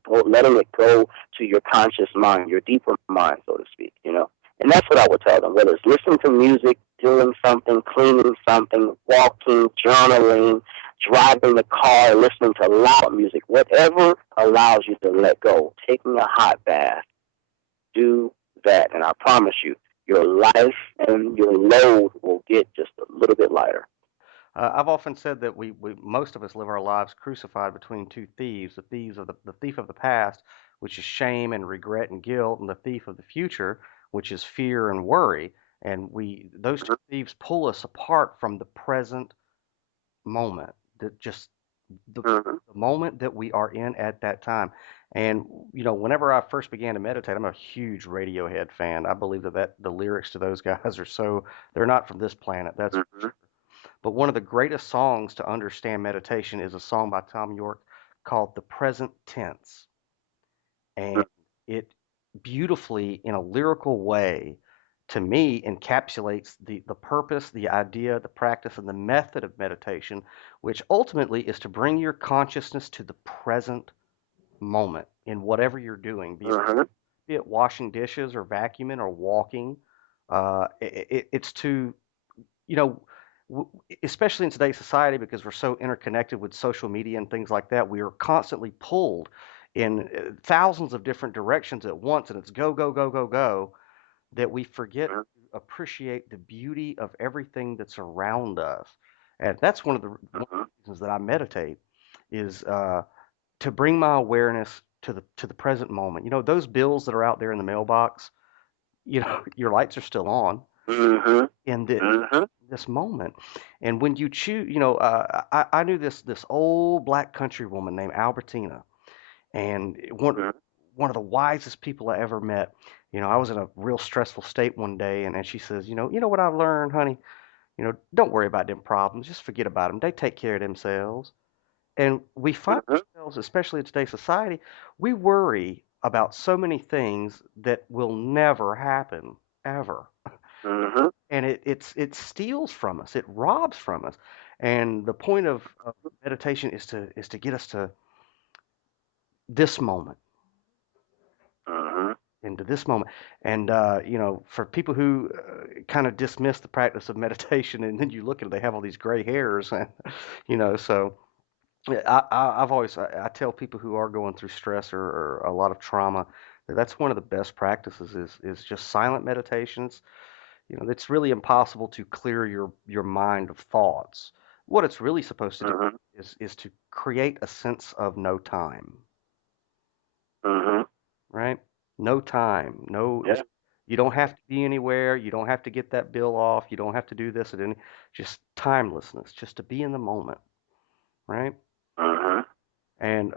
it go to your conscious mind, your deeper mind, so to speak. And that's what I would tell them, whether it's listening to music, doing something, cleaning something, walking, journaling, driving the car, listening to loud music, whatever allows you to let go. Taking a hot bath, do that, and I promise you, your life and your load will get just a little bit lighter. I've often said that we most of us live our lives crucified between two thieves: the thief of the past, which is shame and regret and guilt, and the thief of the future, which is fear and worry. And those two thieves pull us apart from the present moment, that just Mm-hmm. the moment that we are in at that time. And whenever I first began to meditate, I'm a huge Radiohead fan. I believe that the lyrics to those guys are so, they're not from this planet. That's Mm-hmm. But one of the greatest songs to understand meditation is a song by Tom York called The Present Tense. And it beautifully, in a lyrical way, to me, encapsulates the purpose, the idea, the practice, and the method of meditation, which ultimately is to bring your consciousness to the present moment in whatever you're doing, Mm-hmm. be it washing dishes or vacuuming or walking. It's to you know, especially in today's society, because we're so interconnected with social media and things like that, we are constantly pulled in thousands of different directions at once, and it's go, go, go, go, go, that we forget to appreciate the beauty of everything that's around us. And that's one of Mm-hmm. the reasons that I meditate is to bring my awareness to the present moment. Those bills that are out there in the mailbox, your lights are still on Mm-hmm. in Mm-hmm. this moment. And when you choose, I knew this old black country woman named Albertina, and one of the wisest people I ever met. I was in a real stressful state one day, and she says, you know what I've learned, honey? Don't worry about them problems. Just forget about them. They take care of themselves. And we find Mm-hmm. ourselves, especially in today's society, we worry about so many things that will never happen, ever. Mm-hmm. And it steals from us, it robs from us. And the point of meditation is to get us to this moment, Mm-hmm. into this moment. And for people who kind of dismiss the practice of meditation, and then you look at it, they have all these gray hairs, and so Yeah, I tell people who are going through stress or a lot of trauma that that's one of the best practices is just silent meditations. You know, it's really impossible to clear your mind of thoughts. What it's really supposed to do Mhm. is to create a sense of no time, Mhm. right? No time, no, Yeah. you don't have to be anywhere. You don't have to get that bill off. You don't have to do this at any, just timelessness, just to be in the moment, right? Mhm. And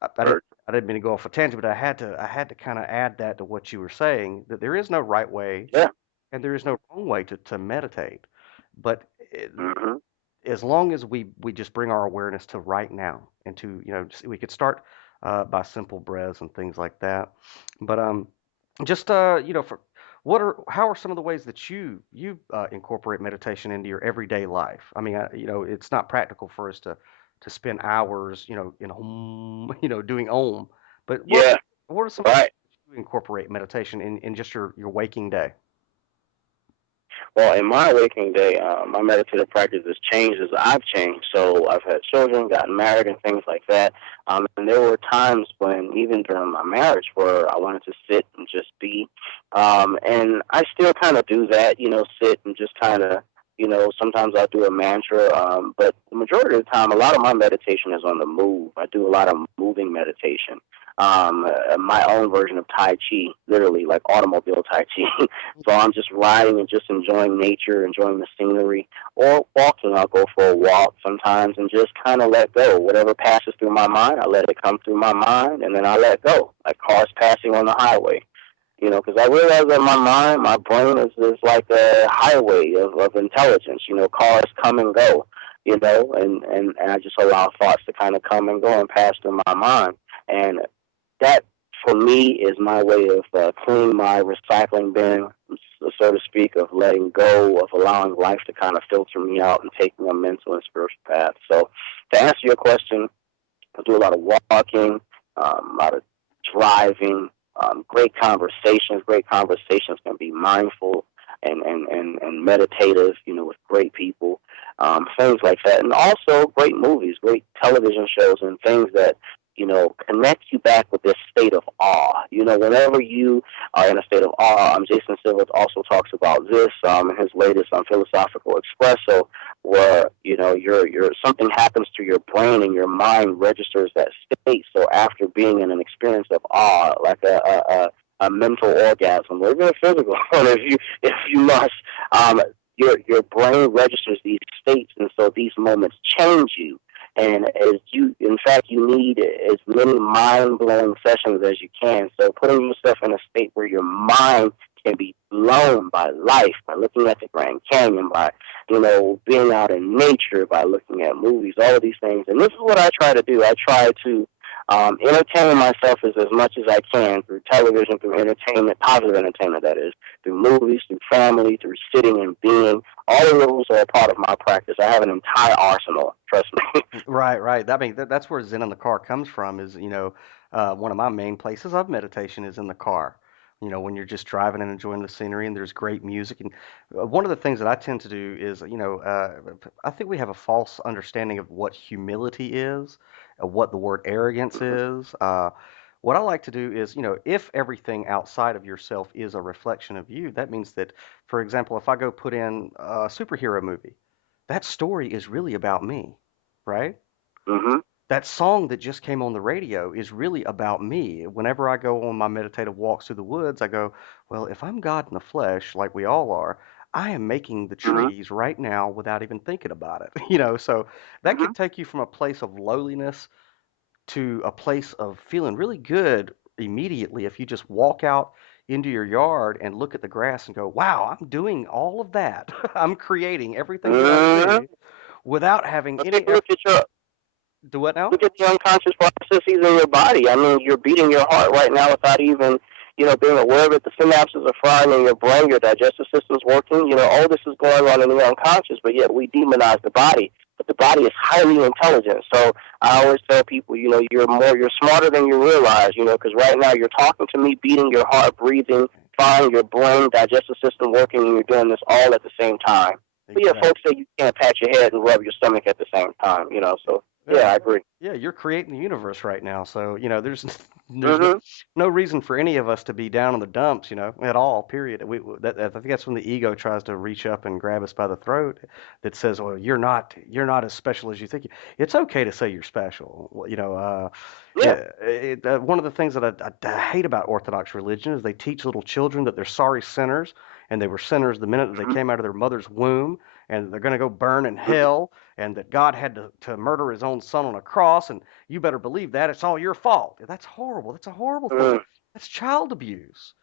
I didn't Or I didn't mean to go off a tangent, but I had to kind of add that to what you were saying that there is no right way yeah. and there is no wrong way to meditate. But it, Mhm. as long as we just bring our awareness to right now and to just, we could start by simple breaths and things like that. But just for what are how are some of the ways that you incorporate meditation into your everyday life? I mean, it's not practical for us to spend hours, in home, doing om. But Yeah. what are some of the Right. ways you incorporate meditation in just your waking day? Well, in my awakening day, my meditative practice has changed as I've changed. So I've had children, gotten married, and things like that. And there were times when, even during my marriage, where I wanted to sit and just be. And I still kind of do that, sit and just kind of, sometimes I'll do a mantra. But the majority of the time, a lot of my meditation is on the move. I do a lot of moving meditation. My own version of Tai Chi, literally like automobile Tai Chi. So I'm just riding and just enjoying nature, enjoying the scenery, or walking. I'll go for a walk sometimes and just kind of let go. Whatever passes through my mind, I let it come through my mind, and then I let go, like cars passing on the highway. Because I realize that my mind, my brain is like a highway of intelligence. Cars come and go, and I just allow thoughts to kind of come and go and pass through my mind. And that for me is my way of cleaning my recycling bin, so to speak, of letting go, of allowing life to kind of filter me out and taking a mental and spiritual path. So to answer your question, I do a lot of walking, a lot of driving, great conversations. Great conversations can be mindful and meditative, with great people, things like that. And also great movies, great television shows, and things that, connect you back with this state of awe. Whenever you are in a state of awe, Jason Silva also talks about this in his latest Philosophical Espresso, where you're something happens to your brain and your mind registers that state. So after being in an experience of awe, like a mental orgasm or even a physical one, if you must, your brain registers these states, and so these moments change you. And in fact, you need as many mind blowing sessions as you can. So putting yourself in a state where your mind can be blown by life, by looking at the Grand Canyon, by being out in nature, by looking at movies, all of these things. And this is what I try to do. I try to entertain myself as much as I can through television, through entertainment, positive entertainment, that is, through movies, through family, through sitting and being. All of those are a part of my practice. I have an entire arsenal, trust me. Right, right. I mean, that's where Zen in the car comes from. Is one of my main places of meditation is in the car. When you're just driving and enjoying the scenery, and there's great music. And one of the things that I tend to do is, I think we have a false understanding of what humility is, what the word arrogance Mhm. is. What I like to do is, if everything outside of yourself is a reflection of you, that means that, for example, if I go put in a superhero movie, that story is really about me, right? Mhm. That song that just came on the radio is really about me. Whenever I go on my meditative walks through the woods, I go, well, if I'm God in the flesh, like we all are, I am making the Mhm. trees right now without even thinking about it. So that Mhm. could take you from a place of lowliness to a place of feeling really good immediately if you just walk out into your yard and look at the grass and go, wow, I'm doing all of that. I'm creating everything that I Mhm. see without having But take any a look effort. at your Do what now? look at the unconscious processes in your body. I mean, you're beating your heart right now without even, being aware of it. The synapses are firing in your brain. Your digestive system's working. All this is going on in the unconscious, but yet we demonize the body. But the body is highly intelligent. So I always tell people, you're smarter than you realize, because right now you're talking to me, beating your heart, breathing, firing your brain, digestive system working, and you're doing this all at the same time. But yeah, Exactly. folks say you can't pat your head and rub your stomach at the same time, so Yeah, I agree. Yeah, you're creating the universe right now, so there's there's Mhm. no reason for any of us to be down in the dumps, at all. Period. I think that's when the ego tries to reach up and grab us by the throat. That says, "Well, you're not as special as you think." It's okay to say you're special. Yeah. One of the things that I hate about Orthodox religion is they teach little children that they're sorry sinners, and they were sinners the minute that they Mhm. came out of their mother's womb, and they're going to go burn in Mhm. hell, and that God had to murder his own son on a cross, and you better believe that. It's all your fault. That's horrible. That's a horrible thing. Mhm. That's child abuse.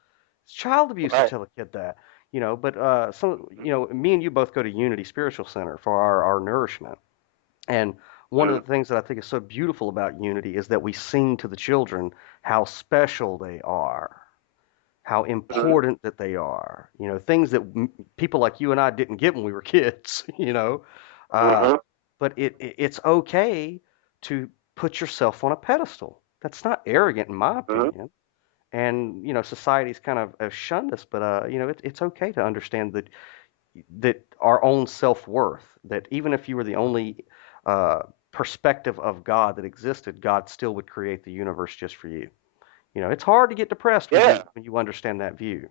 It's child abuse to Right. tell a kid that. But me and you both go to Unity Spiritual Center for our nourishment. And one of Mhm. the things that I think is so beautiful about Unity is that we sing to the children how special they are, how Mhm. important that they are. Things that people like you and I didn't get when we were kids. Uh, Mhm. but it's okay to put yourself on a pedestal. That's not arrogant, in my Mhm. opinion. And society's kind of shunned us, but it's okay to understand that our own self-worth. That even if you were the only uh, perspective of God that existed, God still would create the universe just for you. It's hard to get depressed when you Yeah. when you understand that view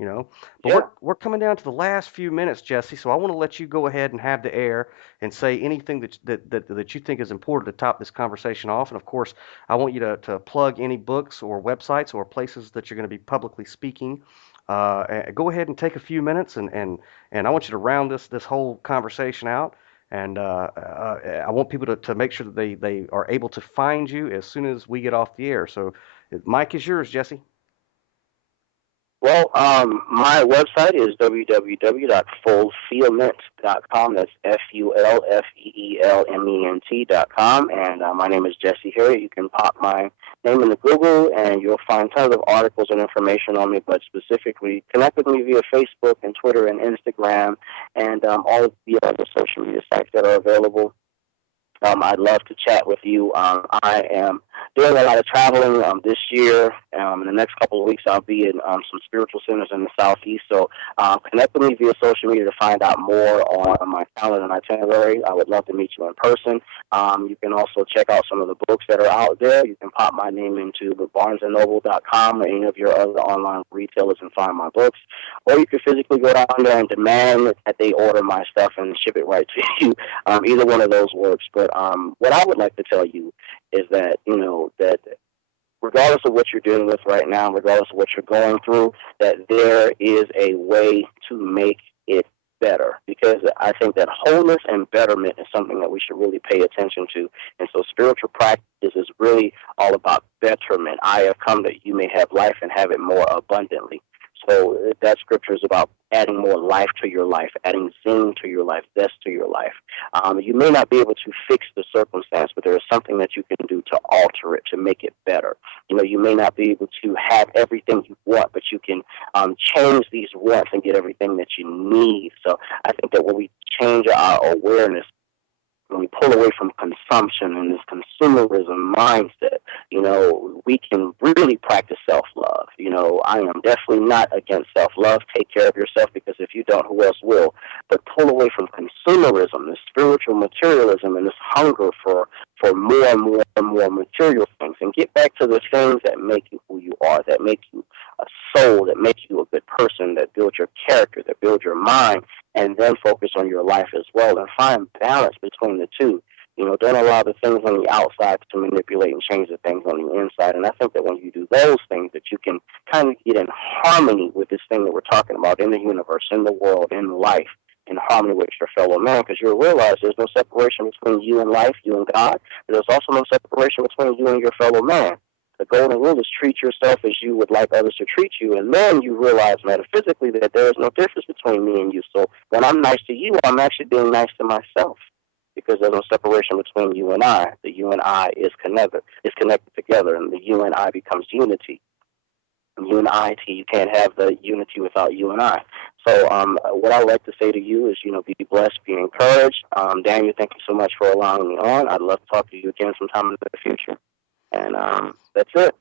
you know. But we're Yeah. we're coming down to the last few minutes, Jesse. So I want to let you go ahead and have the air and say anything that you think is important to top this conversation off. And of course, I want you to plug any books or websites or places that you're going to be publicly speaking. Go ahead and take a few minutes, and I want you to round this whole conversation out. And I want people to make sure that they are able to find you as soon as we get off the air. So, Mike is yours, Jesse. Well, my website is www.fulfillment.com. That's FULFEELMENT.com. And my name is Jesse Herriott. You can pop my name into Google, and you'll find tons of articles and information on me, but specifically connect with me via Facebook and Twitter and Instagram and all of the other social media sites that are available. I'd love to chat with you. I am doing a lot of traveling this year. In the next couple of weeks, I'll be in some spiritual centers in the Southeast. So connect with me via social media to find out more on my calendar and itinerary. I would love to meet you in person. You can also check out some of the books that are out there. You can pop my name into the barnesandnoble.com or any of your other online retailers and find my books. Or you can physically go down there and demand that they order my stuff and ship it right to you. Either one of those works. But what I would like to tell you is that, that regardless of what you're dealing with right now, regardless of what you're going through, that there is a way to make it better. Because I think that wholeness and betterment is something that we should really pay attention to. And so spiritual practice is really all about betterment. I have come that you may have life and have it more abundantly. So that scripture is about adding more life to your life, adding zing to your life, zest to your life. You may not be able to fix the circumstance, but there is something that you can do to alter it, to make it better. You may not be able to have everything you want, but you can change these wants and get everything that you need. So I think that when we change our awareness, when we pull away from consumption and this consumerism mindset, we can really practice self-love. I am definitely not against self-love. Take care of yourself, because if you don't, who else will? But pull away from consumerism, this spiritual materialism, and this hunger for more and more and more material things, and get back to the things that make you who you are, that make you a soul, that make you a good person, that build your character, that build your mind, and then focus on your life as well and find balance between the two. Don't allow the things on the outside to manipulate and change the things on the inside. And I think that when you do those things, that you can kind of get in harmony with this thing that we're talking about in the universe, in the world, in life, in harmony with your fellow man, because you'll realize there's no separation between you and life, you and God. There's also no separation between you and your fellow man. The golden rule is treat yourself as you would like others to treat you. And then you realize metaphysically that there is no difference between me and you. So when I'm nice to you, I'm actually being nice to myself, because there's no separation between you and I. The you and I is connected together, and the you and I becomes unity. And unity, you can't have the unity without you and I. So what I would like to say to you is, be blessed, be encouraged. Daniel, thank you so much for allowing me on. I'd love to talk to you again sometime in the future. And that's it.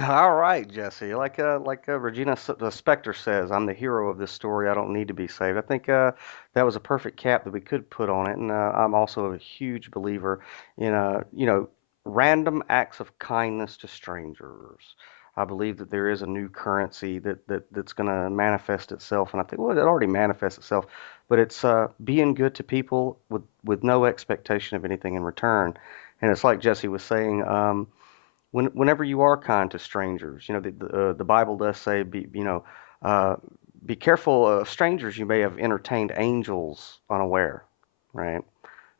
All right, Jesse. Like Regina Spektor says, I'm the hero of this story. I don't need to be saved. I think that was a perfect cap that we could put on it. And I'm also a huge believer in random acts of kindness to strangers. I believe that there is a new currency that's going to manifest itself, and I think well, it already manifests itself, but it's being good to people with no expectation of anything in return. And it's like Jesse was saying. Whenever you are kind to strangers, the Bible does say, uh, be careful of strangers. You may have entertained angels unaware, right?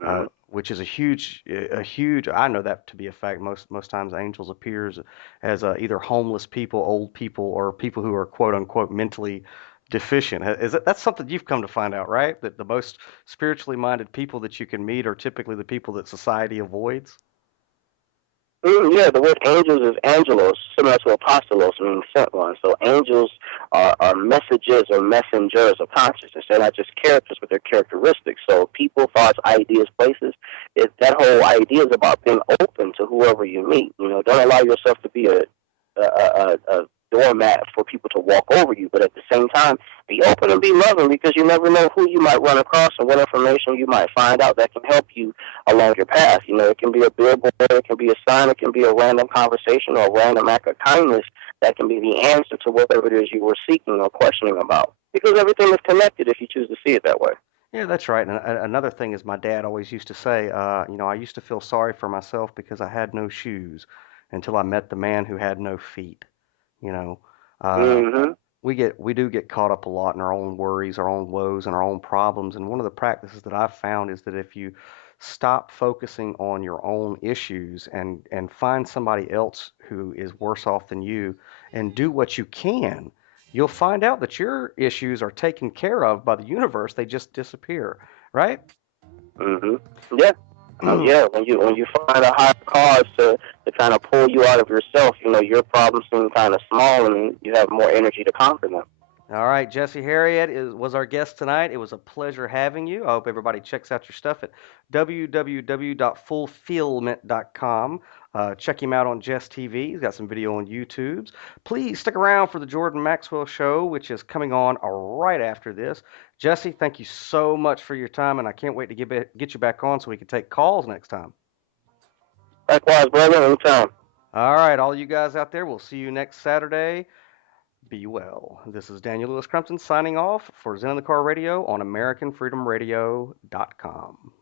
Mm-hmm. Which is a huge. I know that to be a fact. Most times, angels appears as either homeless people, old people, or people who are quote unquote mentally deficient. That's something you've come to find out, right? That the most spiritually minded people that you can meet are typically the people that society avoids. Yeah, the word angels is angelos, similar to apostolos, meaning sent one. So angels are messages or messengers of consciousness. They're not just characters, but they're characteristics. So people, thoughts, ideas, places. That whole idea is about being open to whoever you meet. Don't allow yourself to be a doormat for people to walk over you, but at the same time, be open and be loving because you never know who you might run across and what information you might find out that can help you along your path. It can be a billboard, it can be a sign, it can be a random conversation or a random act of kindness that can be the answer to whatever it is you were seeking or questioning about. Because everything is connected if you choose to see it that way. Yeah, that's right. And another thing is my dad always used to say, I used to feel sorry for myself because I had no shoes until I met the man who had no feet. You know, uh, Mm-hmm. we do get caught up a lot in our own worries, our own woes, and our own problems. And one of the practices that I've found is that if you stop focusing on your own issues and find somebody else who is worse off than you and do what you can, you'll find out that your issues are taken care of by the universe. They just disappear, right? Mm-hmm. Yeah. Yeah, when you find a higher cause to kind of pull you out of yourself, your problems seem kind of small, and you have more energy to conquer them. All right, Jesse Herriott was our guest tonight. It was a pleasure having you. I hope everybody checks out your stuff at www.fulfillment.com. Check him out on Jess TV. He's got some video on YouTube's. Please stick around for the Jordan Maxwell Show, which is coming on right after this. Jesse, thank you so much for your time, and I can't wait to get you back on so we can take calls next time. Likewise, brother, anytime. All right, all you guys out there, we'll see you next Saturday. Be well. This is Daniel Louis Crumpton signing off for Zen in the Car Radio on AmericanFreedomRadio.com.